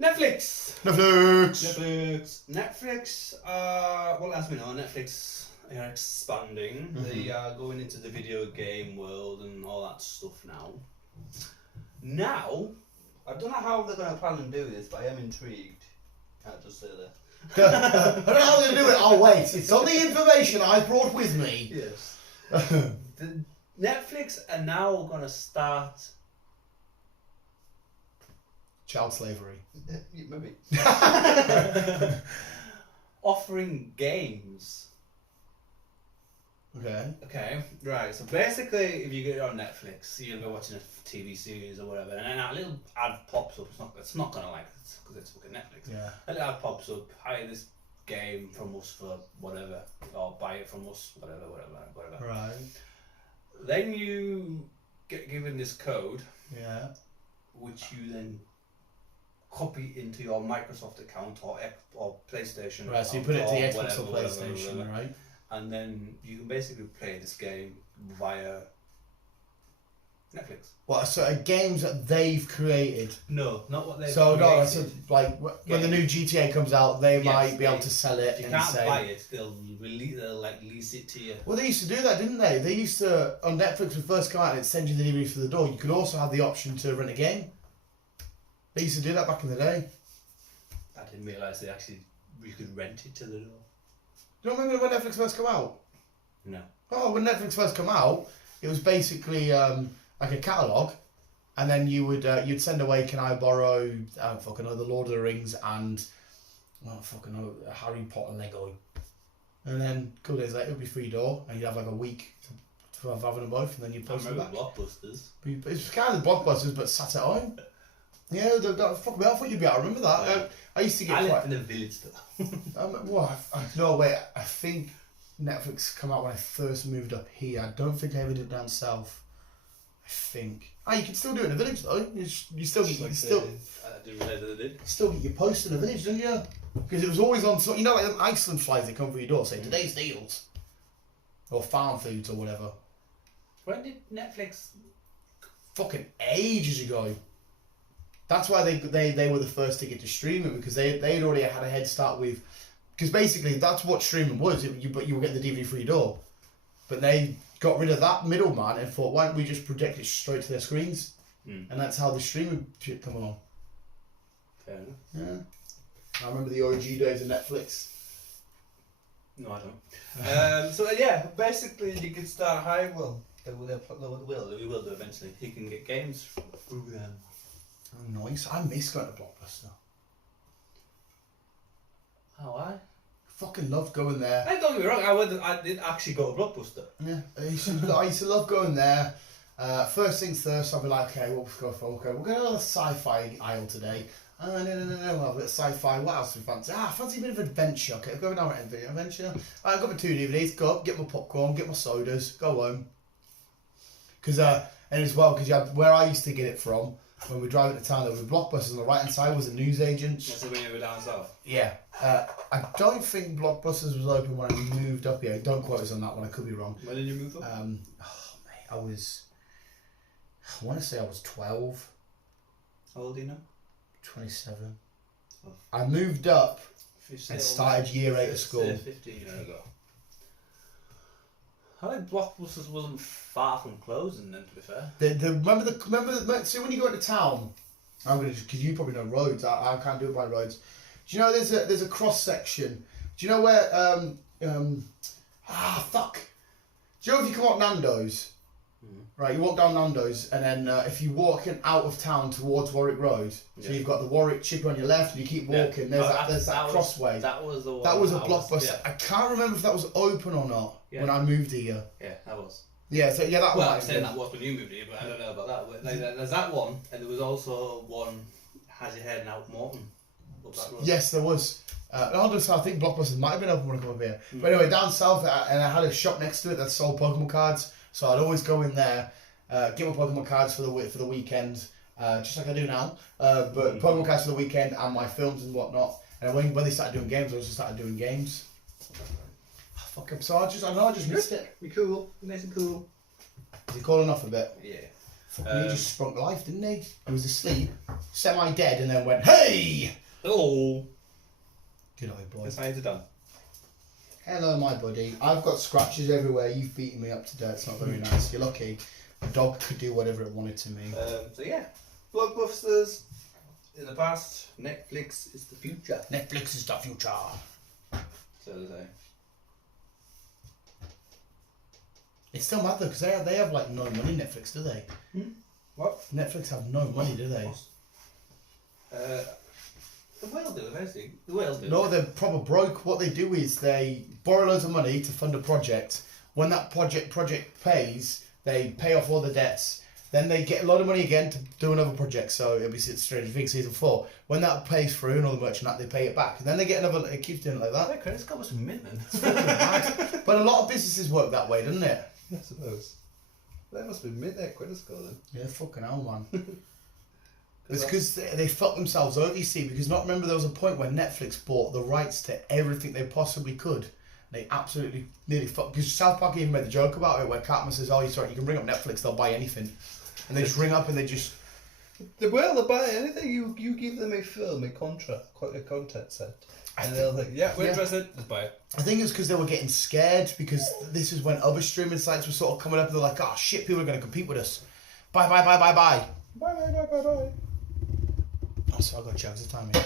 Netflix! Netflix, well, as we know, Netflix are expanding. They are going into the video game world and all that stuff now. Now, I don't know how they're going to plan and do this, but I am intrigued. Can't just say that. I don't know how they're going to do it. Oh, wait. It's on the information I brought with me. Yes. Netflix are now going to start... Child slavery. Maybe. Offering games. Okay, right. So basically, if you get it on Netflix, you're gonna be watching a TV series or whatever, and then a little ad pops up. It's not gonna like it because it's fucking Netflix. Yeah. A little ad pops up. Hi, this game from us for whatever, or buy it from us, whatever. Right. Then you get given this code, Yeah. which you then copy into your Microsoft account or PlayStation. Right. So you account put it to the or Xbox or whatever, PlayStation, right? and then you can basically play this game via Netflix. What? So games that they've created. No, not what they've So no, created. so like when the new GTA comes out, they might be able to sell it You and can't say. buy it. They'll like lease it to you. Well, they used to do that, didn't they? They used to on Netflix when it first came out, it'd send you the DVD through the door. You could also have the option to rent a game. They used to do that back in the day. I didn't realise you could rent it to the door. Do you remember when Netflix first came out? No. Oh, when Netflix first came out, it was basically like a catalogue, and then you would you'd send away, can I borrow fucking know, the Lord of the Rings and fucking know, Harry Potter Lego, and then a couple days later it'd be free door, and you'd have like a week to have having them both, and then you post them back. Blockbusters. It's kind of Blockbusters, but sat at home. Yeah, fuck me, I thought you'd be able to remember that. Yeah. I used to get I quite. lived in a village though. No, wait. I think Netflix come out when I first moved up here. I don't think I ever did it down south. I think. You can still do it in a village though. You still get I didn't realise that they did. still get your post in a village, don't you? Because it was always on. So you know, like them Iceland flies that come through your door, say today's deals, or farm foods or whatever. When did Netflix? Fucking ages ago. That's why they were the first to get to streaming, because they'd already had a head start with, because basically that's what streaming was. But you were getting the DVD through your door, but they got rid of that middleman and thought, why don't we just project it straight to their screens? And that's how the streaming shit come along. Fair enough. Yeah, I remember the OG days of Netflix. No, I don't. So yeah, basically you can start high. Well, we will do eventually. You can get games through them. Oh, nice. I miss going to Blockbuster. Oh, why? Fucking loved going there. Hey, don't get me wrong. I did actually go to Blockbuster. Yeah, I used to love going there. First things first, I'll be like, okay, what we'll go for? Okay, we're going to the sci-fi aisle today. No, we'll have a bit of sci-fi. What else do we fancy? I fancy a bit of adventure. Okay, go down to adventure. I've got my 2 DVDs. Go up, get my popcorn, get my sodas, go home. Because and as well, because where I used to get it from. When we drive into town, there were Blockbusters on the right hand side was a newsagent. That's when you were down south. Yeah, I don't think Blockbusters was open when I moved up here. Don't quote us on that one. I could be wrong. When did you move up? I want to say I was 12. How old are you now? 27. Oh. I moved up and started year 8 of school. 15 years ago. I think Blockbusters wasn't far from closing then, to be fair. Remember see when you go into town, I'm gonna, because you probably know roads. I can't do it by roads. Do you know there's a cross section? Do you know where fuck? Do you know if you come up Nando's? Right, you walk down Nando's, and then if you walk out of town towards Warwick Road, so you've got the Warwick chip on your left, and you keep walking. There's that crossway. That was the one. That was a Blockbuster. I can't remember if that was open or not when I moved here. Yeah, that was. Yeah, so yeah, that was. Well, I'm saying that was when you moved here, but I don't know about that. But, like, there's that one, and there was also one has your head out Morton. Up that road. Yes, there was. I think Blockbusters might have been open when I come up here. But anyway, down south, and I had a shop next to it that sold Pokemon cards. So I'd always go in there, get my Pokemon cards for the weekend, just like I do now. But Pokemon cards for the weekend and my films and whatnot. And when they started doing games, I also started doing games. Fuck up. So I just missed it. Be cool, nice and cool. Is he calling off a bit? Yeah. He just sprung to life, didn't he? He was asleep, semi-dead, and then went, "Hey!" Hello. Good eye, boy. How is it done? Hello, my buddy. I've got scratches everywhere. You've beaten me up to death. It's not very nice. You're lucky. The dog could do whatever it wanted to me. So yeah, Blockbusters in the past. Netflix is the future. Netflix is the future. So they say. It's still mad though, because they have like no money. Netflix, do they? What? Netflix have no money, do they? The will do eventually. The will do. No, they're proper broke. What they do is they borrow loads of money to fund a project. When that project pays, they pay off all the debts, Then they get a lot of money again to do another project. So it'll be Stranger Things season 4. When that pays through and all the merch and that, they pay it back. And then they get another. It keeps doing it like that. That credit score was mint, man. It's fucking mad. But a lot of businesses work that way, doesn't it? Yeah, I suppose. They must have been mint their credit score then. Yeah, fucking hell, man. It's because they fucked themselves over, you see, because not remember there was a point where Netflix bought the rights to everything they possibly could. They absolutely nearly fucked, because South Park even made the joke about it where Cartman says, oh, sorry, you can bring up Netflix, they'll buy anything. And they just ring up and they just... Well, they'll buy anything. You give them a film, a content set. And they'll think, yeah, we're interested, let's buy it. I think it's because they were getting scared, because this is when other streaming sites were sort of coming up and they're like, oh shit, people are going to compete with us. Bye. Bye. Oh, so I've got a chance of time here.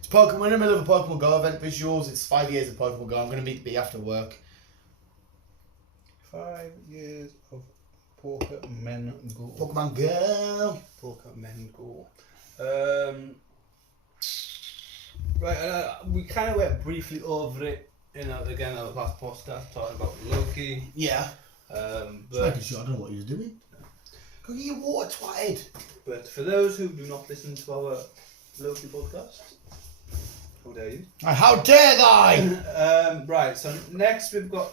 It's Pokemon. We're in the middle of a Pokemon Go event visuals. It's 5 years of Pokemon Go. I'm going to meet B after work. 5 years of Pokemon Go. Pokemon Go. Pokemon Go. Right, we kind of went briefly over it, again, our last podcast, talking about Loki. Yeah. But I don't know what he was doing. Go get your water, twatted. But for those who do not listen to our Loki podcast, how dare you? How dare they? Right, so next we've got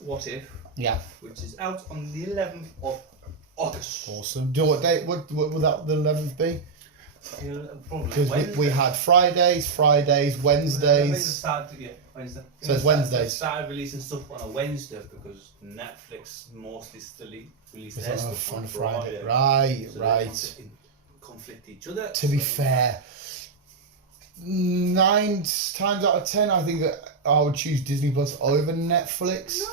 What If, Yeah. which is out on the 11th of August. Awesome. Do you know what date? What would that the 11th be? Probably Because we had Fridays, Wednesdays. Wednesday. So it's Wednesdays. Started releasing stuff on a Wednesday because Netflix mostly still release their stuff on Friday. Right, So right. They want to conflict each other. To be fair, 9 times out of 10, I think that I would choose Disney Plus over Netflix. No,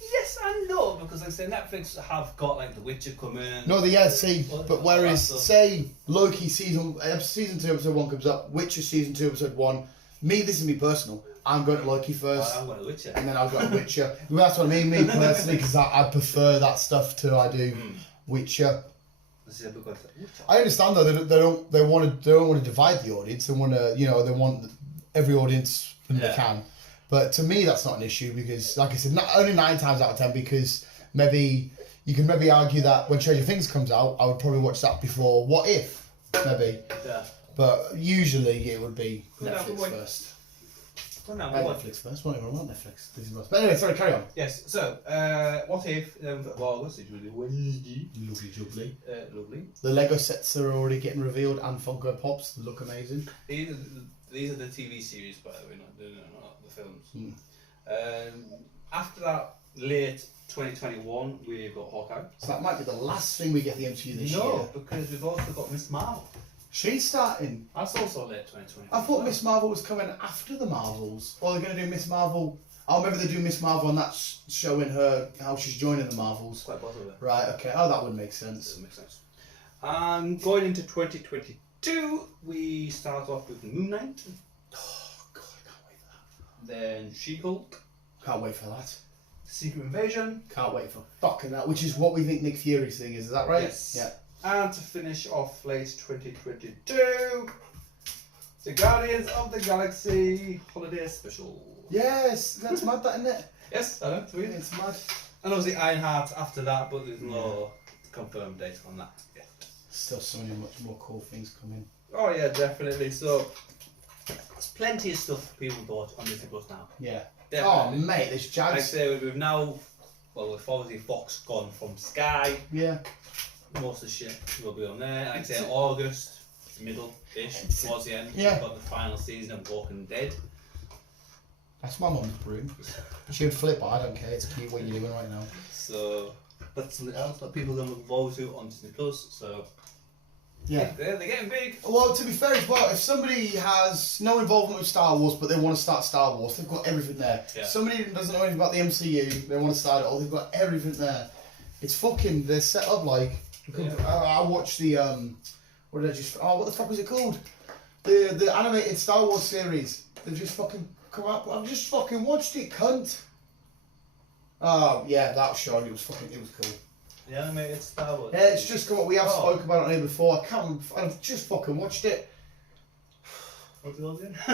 yes and no, because like I say, Netflix have got like The Witcher coming. No, see, All but whereas, that stuff. say, Loki season 2, episode 1 comes up, Witcher season 2, episode 1. This is me personal. I'm going to Loki first. I'm going to Witcher. And then I've got Witcher. Well, that's what I mean, me personally, because I prefer that stuff to I do Witcher. I understand though they don't want to divide the audience. They want to they want every audience when they can. But to me, that's not an issue because, like I said, not only 9 times out of 10 because maybe you can argue that when Stranger Things comes out, I would probably watch that before What If, maybe. Yeah. But usually it would be Netflix first. Netflix first. Won't even want Netflix. But anyway, sorry, carry on. Yes. So, What If 11th of August is really Wednesday. Lovely. Lovely. The Lego sets are already getting revealed and Funko Pops. They look amazing. These are the TV series, by the way, not the films. After that, late 2021, we've got Hawkeye. So that might be the last thing we get the MCU this year. No, because we've also got Miss Marvel. She's starting. That's also late 2021. I thought Miss Marvel was coming after the Marvels. Or they're going to do Miss Marvel. Oh, maybe they do Miss Marvel and that's showing her how she's joining the Marvels. Quite possibly. Right, okay. Oh, that would make sense. That makes sense. Going into 2022, we start off with Moon Knight. Oh, God, I can't wait for that. Then She-Hulk. Can't wait for that. Secret Invasion. Can't wait for fucking that, which is what we think Nick Fury's thing is that right? Yes. Yeah. And to finish off late 2022, the Guardians of the Galaxy Holiday Special. Yes, that's mad, that, isn't it? Yes, I know, it's weird. It's mad. And obviously Ironheart after that, but there's no confirmed date on that yet. Still so many much more cool things coming. Oh yeah, definitely. So, there's plenty of stuff for people to watch on Disney Plus now. Yeah. Definitely. Oh, mate, this Jags. Like I say, we've now, with obviously Fox gone from Sky, Yeah. most of the shit will be on there. Like I say, August, middle-ish, towards the end, Yeah. we've got the final season of Walking Dead. That's my mum's broom. She would flip, but I don't care. It's cute what you're doing right now. So, that's something else that people can look forward to on Disney Plus. So, Yeah. they're getting big. Well, to be fair as well, if somebody has no involvement with Star Wars, but they want to start Star Wars, they've got everything there. Yeah. Somebody who doesn't know anything about the MCU, they want to start it all, they've got everything there. It's fucking, they're set up like, I watched the, what the fuck was it called? The animated Star Wars series. They just fucking come out, I've just fucking watched it, cunt. Oh, yeah, that was showing, it was cool. The animated Star Wars. Yeah, it's just come up, we have spoke about it on here before, I've just fucking watched it. What's it called again? I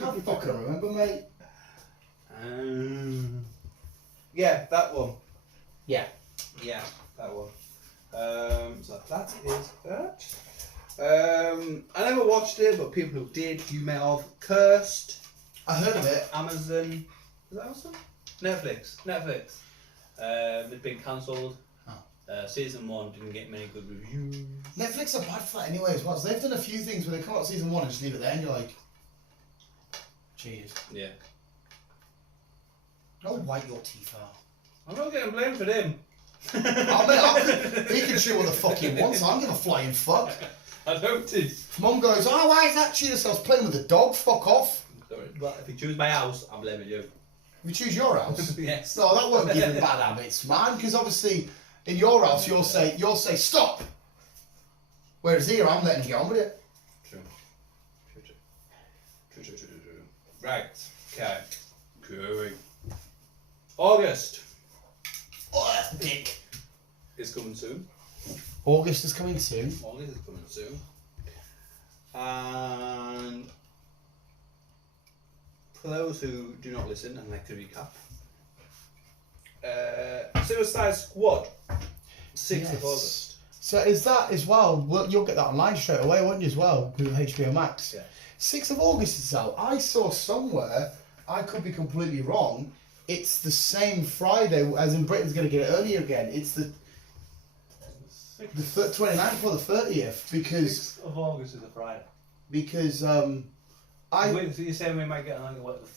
can't fucking remember, mate. Yeah, that one. Yeah. Yeah, that one. So that is it. I never watched it, but people who did, you may have. Cursed. I heard of it. Amazon. Is that Amazon? Netflix. It's been cancelled. Oh. Season 1 didn't get many good reviews. Netflix are bad for that anyway as well. So they've done a few things where they come out season 1 and just leave it there and you're like, jeez. Yeah. How white your teeth are. I'm not getting blamed for them. He can shoot what the fuck he wants. I don't give a flying fuck. I noticed. Mum goes, oh, why is that cheetah? I was playing with the dog. Fuck off. Well, if you choose my house, I'm blaming you. If you choose your house, Yes. no, that won't give you bad habits, man. Because obviously, in your house, you'll say stop. Whereas here, I'm letting you get on with it. True. Right. Okay. Going. August Oh, that's big. is coming soon. August is coming soon. August is coming soon. And for those who do not listen and like to recap, Suicide Squad, 6th of August. So is that as well? Well, you'll get that online straight away, won't you, as well, with HBO Max? Yeah. 6th of August is out. I saw somewhere, I could be completely wrong, it's the same Friday, as in Britain's going to get it earlier again. It's the 29th or the 30th, because 6th of August is a Friday. because Wait, so you're saying we might get on what the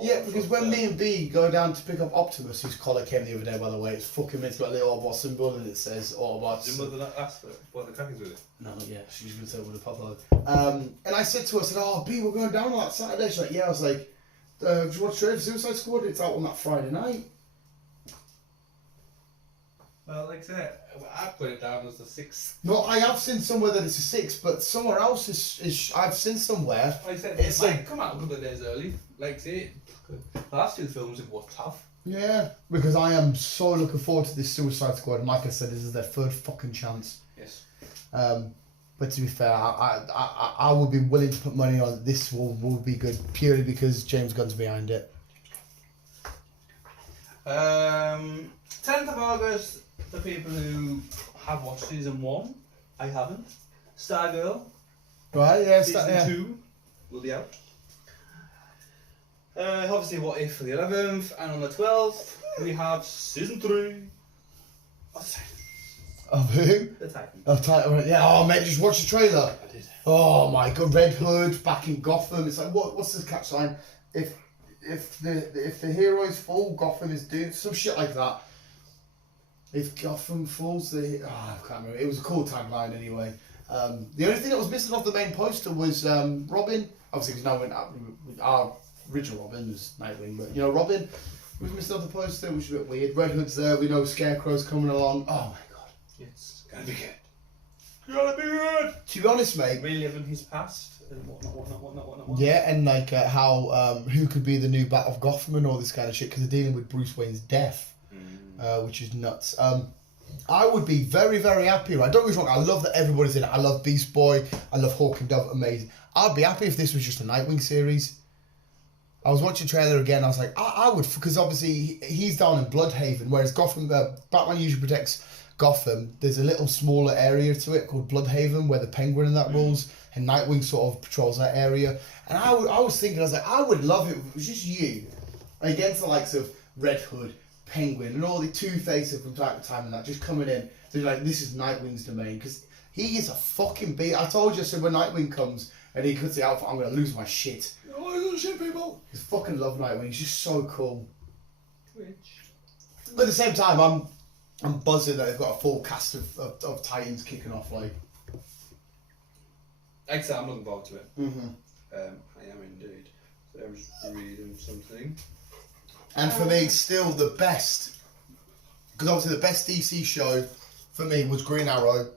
yeah, because when me and B go down to pick up Optimus, whose collar came the other day, by the way, it's fucking mint. It's got a little Autobot symbol and it says Autobots. Did your mother not ask what the crack is with it? No, not yet. She's going to tell me the pop and I said to her, I said, oh, B, we're going down on that Saturday. She's like, yeah. I was like, do you watch trailer for Suicide Squad? It's out on that Friday night. Well, like I said, I put it down as the 6th. No, I have seen somewhere that it's a 6, but somewhere else is I've seen somewhere. Like I said, It's it might like- come out a couple of days early. Like I say, the last 2 films have was tough. Yeah, because I am so looking forward to this Suicide Squad, and like I said, this is their third fucking chance. Yes. But to be fair, I would be willing to put money on this will be good purely because James Gunn's behind it. 10th of August, for people who have watched season 1, I haven't. Stargirl, Right? Yeah. season 2 will be out. Obviously, What If for the 11th, and on the 12th, we have season 3. What's Of who? the Titan? Of Titan. Yeah. Oh mate, just watch the trailer. I did. Oh my god, Red Hood back in Gotham. It's like what's the catch line? If the hero is full, Gotham is doomed. Some shit like that. If Gotham falls, I can't remember. It was a cool tagline anyway. The only thing that was missing off the main poster was Robin. Obviously, because now our original Robin was Nightwing, but you know Robin was missing off the poster, which is a bit weird. Red Hood's there. We know Scarecrow's coming along. Oh my god, It's gonna be good. Gotta be good. to be honest, mate. Reliving his past and whatnot. Yeah, and like how who could be the new Bat of Gotham and all this kind of shit because they're dealing with Bruce Wayne's death. Which is nuts. I would be very, very happy. Right? Don't get me wrong. I love that everybody's in it. I love Beast Boy. I love Hawk and Dove. Amazing. I'd be happy if this was just a Nightwing series. I was watching the trailer again. I was like, I would, because obviously he's down in Bloodhaven, whereas Gotham, Batman usually protects Gotham. There's a little smaller area to it called Bloodhaven where the Penguin and that rules, and Nightwing sort of patrols that area. And I was thinking, I was like, I would love it if it was just you against the likes of Red Hood, Penguin, and all the Two-Faces from time to time and that just coming in. They're like, this is Nightwing's domain because he is a fucking beast. I told you, I said when Nightwing comes and he cuts the outfit, I'm gonna lose my shit. Oh, shit, people. I fucking love Nightwing. He's just so cool. Which? But at the same time, I'm buzzing that they've got a full cast of Titans kicking off. Like, Like I said, I'm looking forward to it. mm-hmm. I am indeed. So I'm just reading something. And for me, still the best, because obviously the best DC show for me was Green Arrow.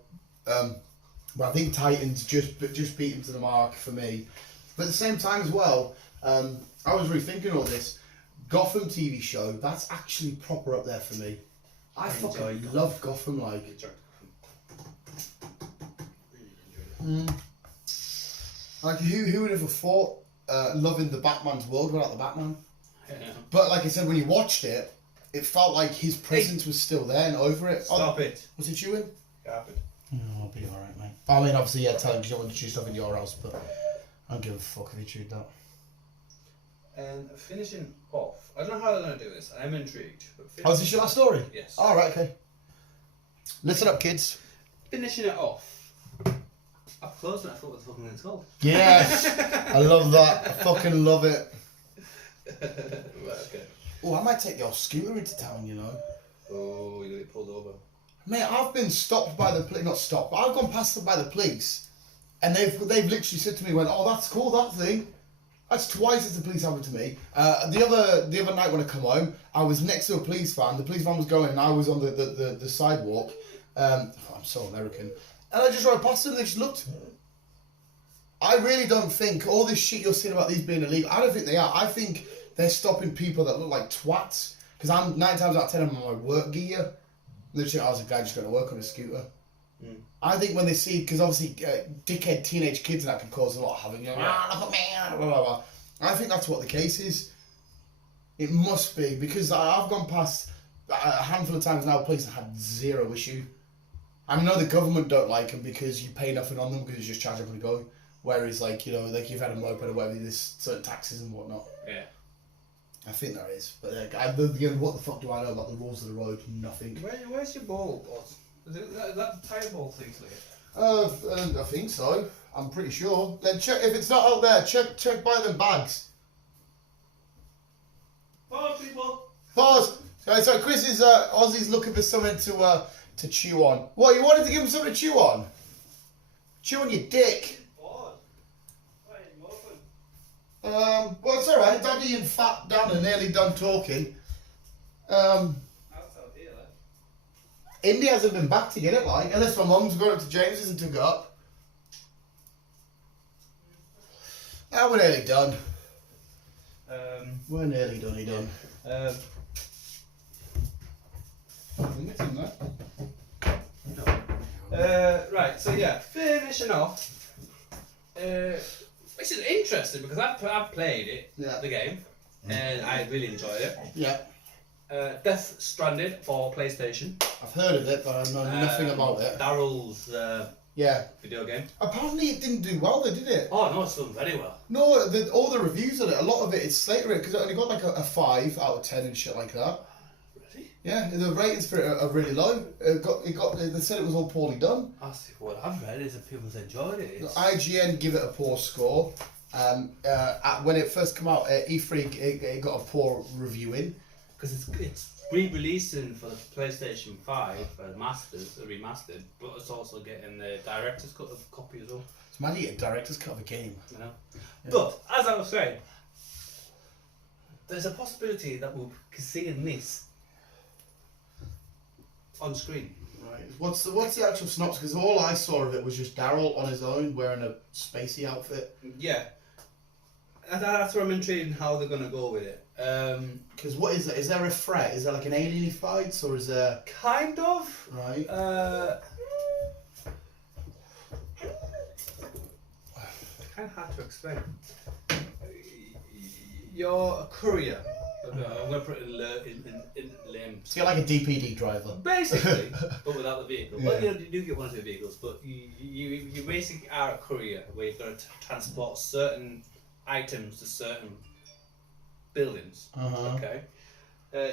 But I think Titans just beat him to the mark for me. But at the same time as well, I was rethinking all this. Gotham TV show, that's actually proper up there for me. I fucking loved Gotham, like. Like, who would have thought loving the Batman's world without the Batman? Yeah. But like I said, when you watched it, it felt like his presence was still there and over it. Stop it. Was it you in? Stop it. No, I'll be alright, mate. I mean, obviously, yeah, tell him because you don't want to chew stuff in your house, but I don't give a fuck if he chewed that. And finishing off, I don't know how they're going to do this. I'm intrigued. But Oh, is this your last story? Yes. Alright, okay. Listen up, kids. Finishing it off. I've closed it. I thought what the fucking thing's called. Yes! I love that. I fucking love it. Right, okay. Oh, I might take your scooter into town, you know. Oh, you get pulled over. Mate, I've been stopped by the police. Not stopped, but I've gone past them by the police, and they've literally said to me, "Went, oh, that's cool, that thing." That's twice as the police happened to me. The other night when I come home, I was next to a police van. The police van was going, and I was on the sidewalk. I'm so American, and I just rode past them. And they just looked. I really don't think all this shit you're saying about these being illegal. I don't think they are. I think they're stopping people that look like twats. Because I'm 9 times out of 10 I'm on my work gear. Literally, I was a guy just going to work on a scooter. Mm. I think when they see, because obviously dickhead teenage kids and that can cause a lot of havoc. You know, look at me, blah, blah, blah. I think that's what the case is. It must be, because I've gone past a handful of times now, places had zero issue. I know the government don't like them because you pay nothing on them because you just charge up and go. Whereas, like, you know, like you've had a moped or whatever, there's certain taxes and whatnot. Yeah. I think there is, but what the fuck do I know about the rules of the road? Nothing. Where's your ball, Oz? Is that the tire ball thing? I think so. I'm pretty sure. Then check if it's not out there. Check by them bags. Pause, people. Pause. So Chris is Ozzy's looking for something to chew on. What, you wanted to give him something to chew on? Chew on your dick. Well, it's alright. Daddy and Fat Dan are nearly done talking. Indy hasn't been back to get it, like, unless my mum's gone up to James's and took it up. We're nearly done. We're nearly done. Right, so yeah, finishing off. Which is interesting because I've played it, the game, and I really enjoyed it. Yeah. Death Stranded for PlayStation. I've heard of it, but I know nothing about it. Daryl's video game. Apparently it didn't do well, though, did it? Oh no, it's done very well. No, all the reviews on it, a lot of it is slate rate because it only got like a 5 out of 10 and shit like that. Really? Yeah, the ratings for it are really low. They said it was all poorly done. I see. What I've read is that people's enjoyed it. IGN give it a poor score. When it first came out, E3 it got a poor reviewing. Because it's re-releasing for the PlayStation 5 remastered, but it's also getting the director's cut of copy as well. It's mad you get a director's cut of a game. You know? Yeah. But as I was saying, there's a possibility that we'll be seeing this on screen. Right. What's the actual synopsis? Because all I saw of it was just Daryl on his own wearing a spacey outfit. Yeah. That's where I'm intrigued in how they're going to go with it. Because what is that? Is there a threat? Is there like an alien he fights, or is there... Kind of. Right. Kind of hard to explain. You're a courier. I'm going to put it in lame. So you're like a DPD driver. Basically, but without the vehicle. Yeah. Well, you do get one of the vehicles, but you basically are a courier where you've got to transport certain items to certain buildings. Uh-huh. Okay.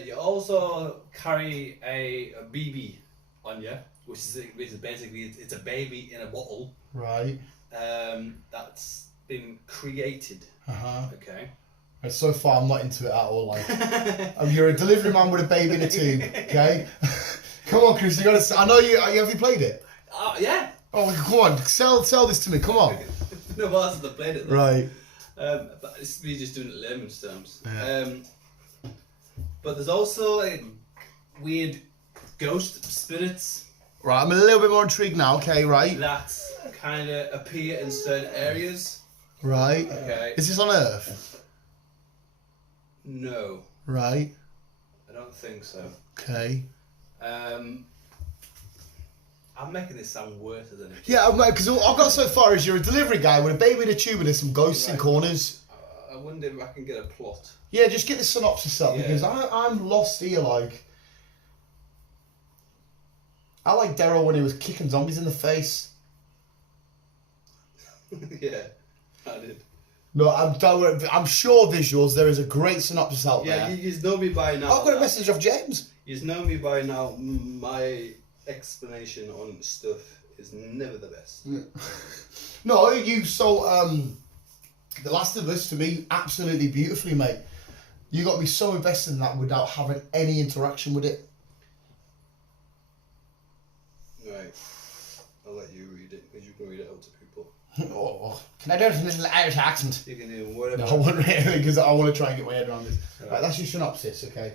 You also carry a BB on you, which is basically it's a baby in a bottle. Right. That's been created. Uh-huh. Okay. And so far, I'm not into it at all. Like, you're a delivery man with a baby in a tube. Okay. Come on, Chris. You gotta. I know you. Have you played it? Yeah. Oh, come on. Sell this to me. Come on. No, but I hasn't played it. Though. Right. But it's me just doing it in layman's terms. Yeah. But there's also like weird ghost spirits. Right, I'm a little bit more intrigued now. Okay, right. That kind of appear in certain areas. Right. Okay. Is this on Earth? No. Right. I don't think so. Okay. I'm making this sound worse than it. Yeah, because I've got so far as you're a delivery guy with a baby in a tube and there's some ghosts in corners. I wonder if I can get a plot. Yeah, just get the synopsis up because I'm lost here. Like, I like Daryl when he was kicking zombies in the face. Yeah, I did. No, I'm sure visuals. There is a great synopsis out Yeah, there. you know me by now. I've got a message off James. You know me by now. My explanation on stuff is never the best. No, you sold The Last of Us to me absolutely beautifully, mate. You got me so invested in that without having any interaction with it. Right, I'll let you read it because you can read it out to people. Oh, can I do it in this little Irish accent? You can do whatever. No, I won't really because I want to try and get my head around this. Right, that's your synopsis, okay?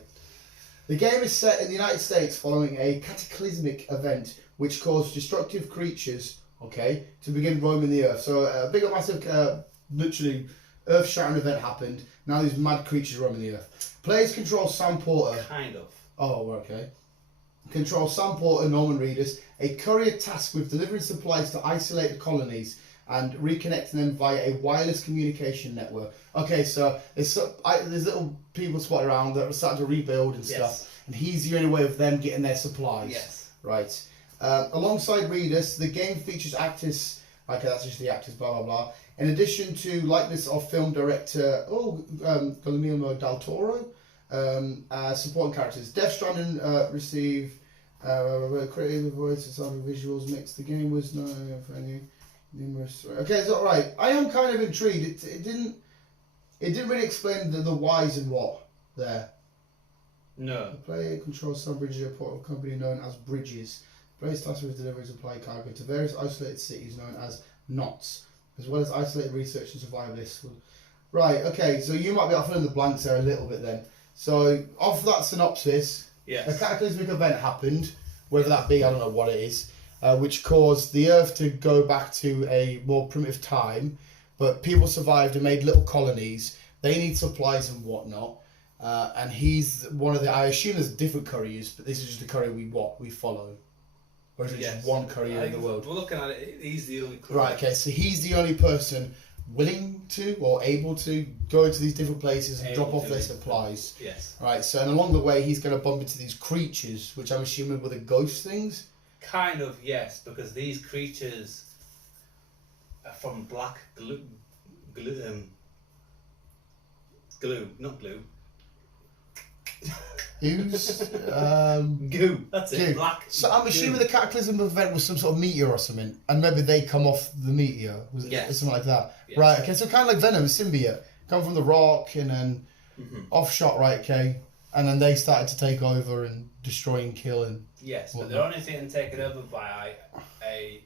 The game is set in the United States following a cataclysmic event which caused destructive creatures, okay, to begin roaming the earth. So a big, massive, literally earth-shattering event happened. Now these mad creatures roaming the earth. Players control Sam Porter. Kind of. Oh, okay. Control Sam Porter, Norman Reedus, a courier tasked with delivering supplies to isolated colonies and reconnecting them via a wireless communication network. Okay, so there's little people spotted around that are starting to rebuild and stuff, and he's the only way of them getting their supplies. Yes. Right. Alongside Reedus, the game features actors, okay, that's just the actors, blah, blah, blah. In addition to likeness of film director, Guillermo del Toro, supporting characters. Death Stranding received creative voices on visuals mixed. The game was not for any numerous. Okay, so right, I am kind of intrigued. It didn't really explain the whys and what there. No. The player controls some bridges, a portal company known as Bridges. The player's tasked with delivering supply cargo to various isolated cities known as knots, as well as isolated research and survivalists. Right, okay, so you might be off in the blanks there a little bit then. So, off that synopsis, Yes. a cataclysmic event happened, whether that be, I don't know what it is, which caused the Earth to go back to a more primitive time, but people survived and made little colonies. They need supplies and whatnot. And he's one of the, I assume there's different couriers, but this is just the courier we follow. Or is it just one courier in the world? We're looking at it, he's the only courier. Right, okay, so he's the only person willing to or able to go into these different places and drop off their supplies. Yes. Right, so and along the way he's going to bump into these creatures, which I'm assuming were the ghost things? Kind of, yes, because these creatures are from black glue, not glue. Ooze? Goo. That's it. Goo. Black. So I'm assuming the cataclysm event was some sort of meteor or something, and maybe they come off the meteor, was it something like that? Yes. Right. Okay. So kind of like Venom, symbiote, come from the rock and then offshot. Right. Okay. And then they started to take over and destroy and kill and. Yes, but whatnot. they're only getting taken over by an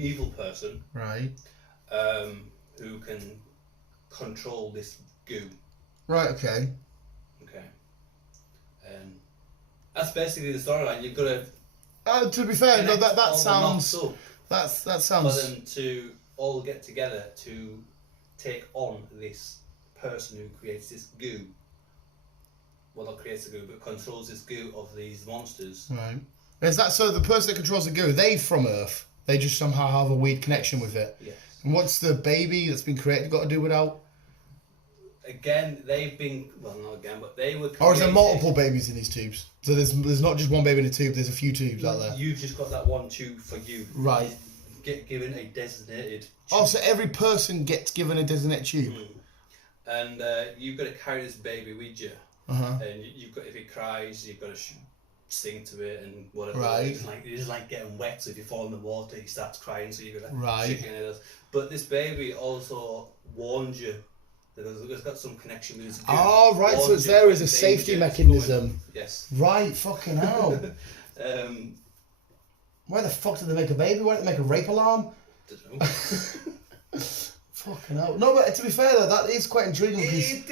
evil person, Right. who can control this goo. Right. Okay. Okay. That's basically the storyline. You've got to. To be fair, no, that all the sounds. knots up That for sounds. them to all get together to take on this person who creates this goo. Well, not creates the goo, but controls this goo of these monsters. Right. Is that so? The person that controls the goo, they from Earth. They just somehow have a weird connection with it. Yes. And what's the baby that's been created got to do without? Again, they've been not again, but they were. Or is there created- multiple babies in these tubes? So there's not just one baby in a tube. There's a few tubes out there. You've just got that one tube for you. Right. Get given a designated tube. Oh, so every person gets given a designated tube. And you've got to carry this baby with you. And you've got, if it cries, you've got to sing to it and whatever. Right. It's like getting wet. So if you fall in the water, he starts crying. So you've got to Right. shake it. But this baby also warns you that it's got some connection with his goo. Oh, right. So Warns it's you there when as a safety danger is mechanism. coming. Yes. Right. Fucking hell. Why the fuck did they make a baby? Why did they make a rape alarm? Don't know. Fucking hell. No, but to be fair though, that is quite intriguing. Because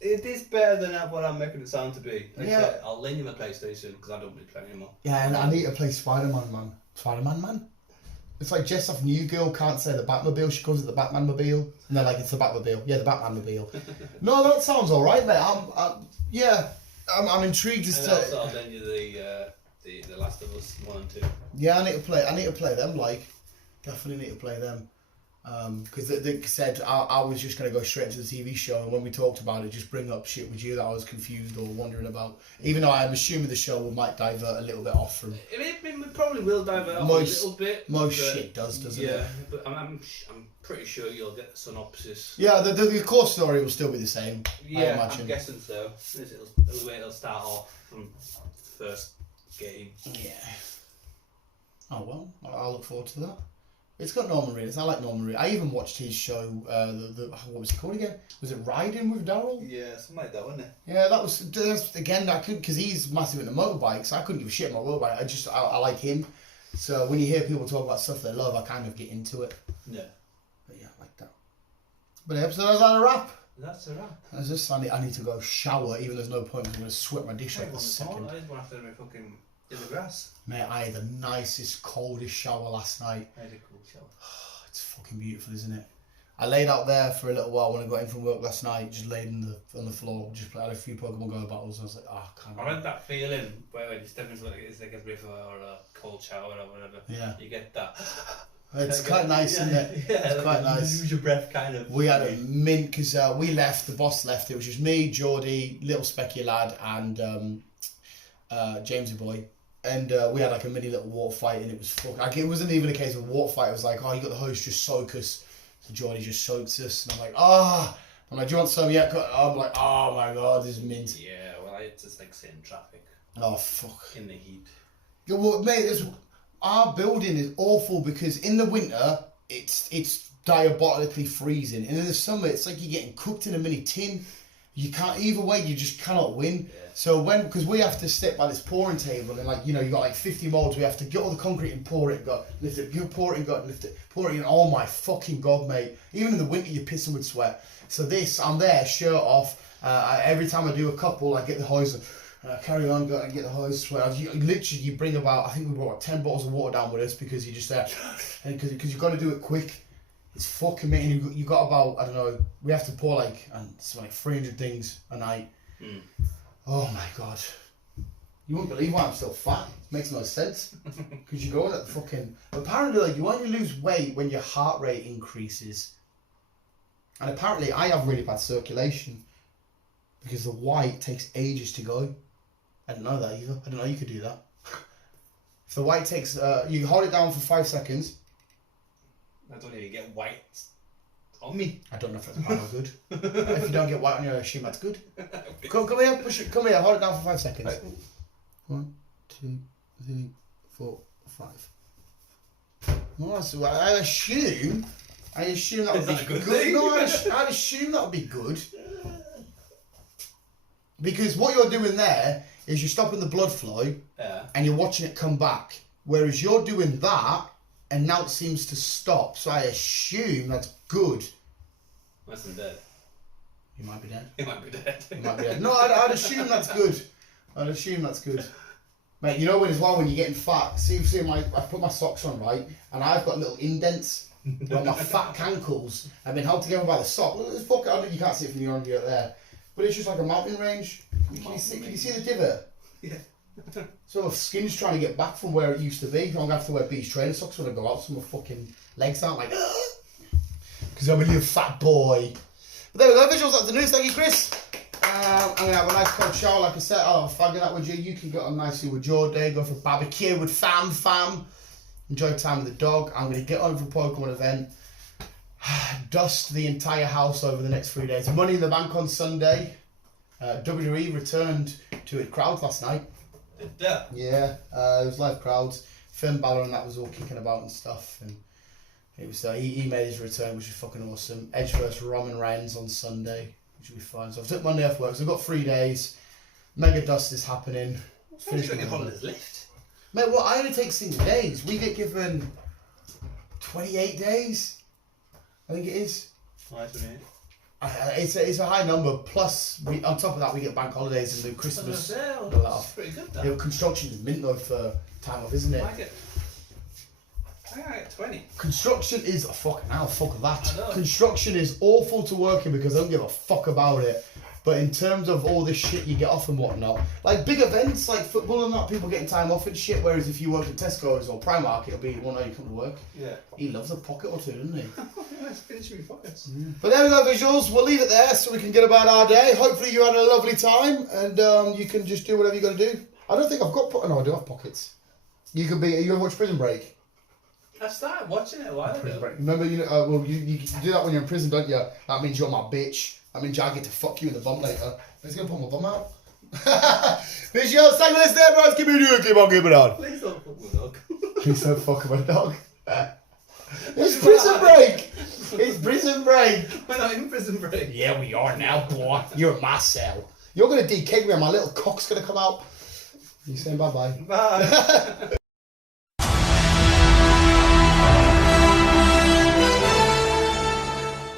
It is better than what I'm making it sound to be. Like Yeah. I said, I'll lend you my PlayStation because I don't really play anymore. yeah, and I need to play Spider-Man, man. Spider-Man, man. It's like Jess off New Girl can't say the Batmobile. She calls it the Batman-mobile. And they're like, it's the Batmobile. Yeah, the Batman-mobile. No, that sounds all right, mate. I'm intrigued as And to. also, I'll lend you the Last of Us 1 and 2. Yeah, I need to play them. Like, definitely need to play them. Because they said I was just going to go straight into the TV show, and when we talked about it, just bring up shit with you that I was confused or wondering about. Even though I'm assuming the show might divert a little bit off from. It probably will divert off a little bit. Most shit doesn't it? Yeah, but I'm pretty sure you'll get the synopsis. Yeah, the core story will still be the same. Yeah, I imagine. I'm guessing so. It'll start off from the first game. Yeah. Oh well, I'll look forward to that. It's got Norman Reedus. I like Norman Reedus. I even watched his show. What was it called again? Was it Riding with Daryl? Yeah, something like that, wasn't it? Yeah, that's again. I could because he's massive into motorbikes. I couldn't give a shit about motorbike. I like him. So when you hear people talk about stuff they love, I kind of get into it. Yeah. But yeah, I like that. But the episode is on a wrap. That's a wrap. I need to go shower. Even there's no point. I'm going to sweat my dish off the second. I had one after my fucking in the grass. Mate, I had the nicest, coldest shower last night. I had a cool shower. It's fucking beautiful, isn't it? I laid out there for a little while when I got in from work last night, just laid on the floor, just had a few Pokemon Go battles. I was like, I can't. I had that feeling where when you step into it's like a river or a cold shower or whatever. Yeah. You get that. It's quite nice, isn't it? Yeah, it's quite nice. Use your breath, kind of. We had a mint because we left. The boss left. It was just me, Geordie, little specky lad, and Jamesy boy. And we had like a mini little water fight, and it was it wasn't even a case of a water fight. It was like, oh, you got the host, just soak us. So Geordie just soaks us, and I'm like, I'm like, do you want some? Yeah. I'm like, oh my god, this is mint. Yeah, well, I had to like sit in traffic. Oh fuck. In the heat. Yeah, well, mate, our building is awful because in the winter it's diabolically freezing, and in the summer it's like you're getting cooked in a mini tin. You can't either way. You just cannot win. Yeah. So because we have to sit by this pouring table, and like you got like 50 molds, we have to get all the concrete and pour it, and go lift it. You pour it and go lift it, pour it. And oh my fucking god, mate! Even in the winter, you're pissing with sweat. So I'm there, shirt off. Every time I do a couple, I get the hose. Carry on, go and get the hose. Sweat. You bring about. I think we brought 10 bottles of water down with us because you just there, and because you've got to do it quick. It's fucking me. And you got about, I don't know, we have to pour like 300 things a night. Mm. Oh my god. You wouldn't believe why I'm still fat. It makes no sense. Because you're going at the fucking... Apparently, like, you only lose weight when your heart rate increases. And apparently, I have really bad circulation. Because the white takes ages to go. I didn't know that either. I didn't know you could do that. If the white takes... you hold it down for 5 seconds... I don't even get white on me. I don't know if that's bad or good. If you don't get white on you, I assume that's good. Come here, push it. Come here, hold it down for 5 seconds. Right. 1, 2, 3, 4, 5. Oh, so I assume that would be good. Thing? No, I'd assume that would be good. Because what you're doing there is you're stopping the blood flow, and you're watching it come back. Whereas you're doing that. And now it seems to stop, so I assume that's good. Less than dead. You might be dead. He might be dead. You might be dead. No, I'd assume that's good. I'd assume that's good. Mate, you know when as well when you're getting fat. See, I put my socks on right, and I've got little indents on my fat cankles. I've been held together by the sock. Look at this fuck. I mean, you can't see it from the on view there, but it's just like a mountain range. Can you see the divot? Yeah. So my skin's trying to get back from where it used to be. I'm going to have to wear beach trainer socks when I go out so my fucking legs aren't like... Because I'm a little fat boy. But there we go, visuals, that's the news. Thank you, Chris. I'm going to have a nice cold shower, like I said. I'll have a fag in that with you. You can get on nicely with your day. Go for a barbecue with fam. Enjoy time with the dog. I'm going to get on for a Pokemon event. Dust the entire house over the next 3 days. Money in the Bank on Sunday. WWE returned to its crowd last night. Yeah, it was live crowds. Finn Balor and that was all kicking about and stuff, and it was he made his return, which was fucking awesome. Edge versus Roman Reigns on Sunday, which will be fun. So I've took Monday off work, so I've got 3 days. Mega Dust is happening. You've got your holidays left. Mate, well, I only take 6 days. We get given 28 days. I think it is. Oh, 28. It's a high number. Plus, on top of that, we get bank holidays and the Christmas. That's pretty good. That. Yeah, construction is mint though for time off, isn't it? I think I get 20. Construction is fuck that. Construction is awful to work in because I don't give a fuck about it. But in terms of all this shit you get off and whatnot, like big events like football and that, people getting time off and shit. Whereas if you work at Tesco's or Primark, it'll be, well, no, you come to work. Yeah. He loves a pocket or two, doesn't he? Nice, finish me pockets. But there we go, visuals. We'll leave it there so we can get about our day. Hopefully you had a lovely time and you can just do whatever you got to do. I don't think I've got no, I do have pockets. You could be. You ever watch Prison Break? I started watching it a while Prison ago. Break. Remember, you do that when you're in prison, don't you? That means you're my bitch. That means I get to fuck you in the bum later. He's gonna pull my bum out. Visuals, thank you for listening, bros. Keep it on. Please don't fuck with dog. Please don't fuck with a dog. It's Prison Break. It's Prison Break. We're not in Prison Break. Yeah, we are now, boy. You're in my cell. You're gonna decay me and my little cock's gonna come out. You saying bye-bye? Bye.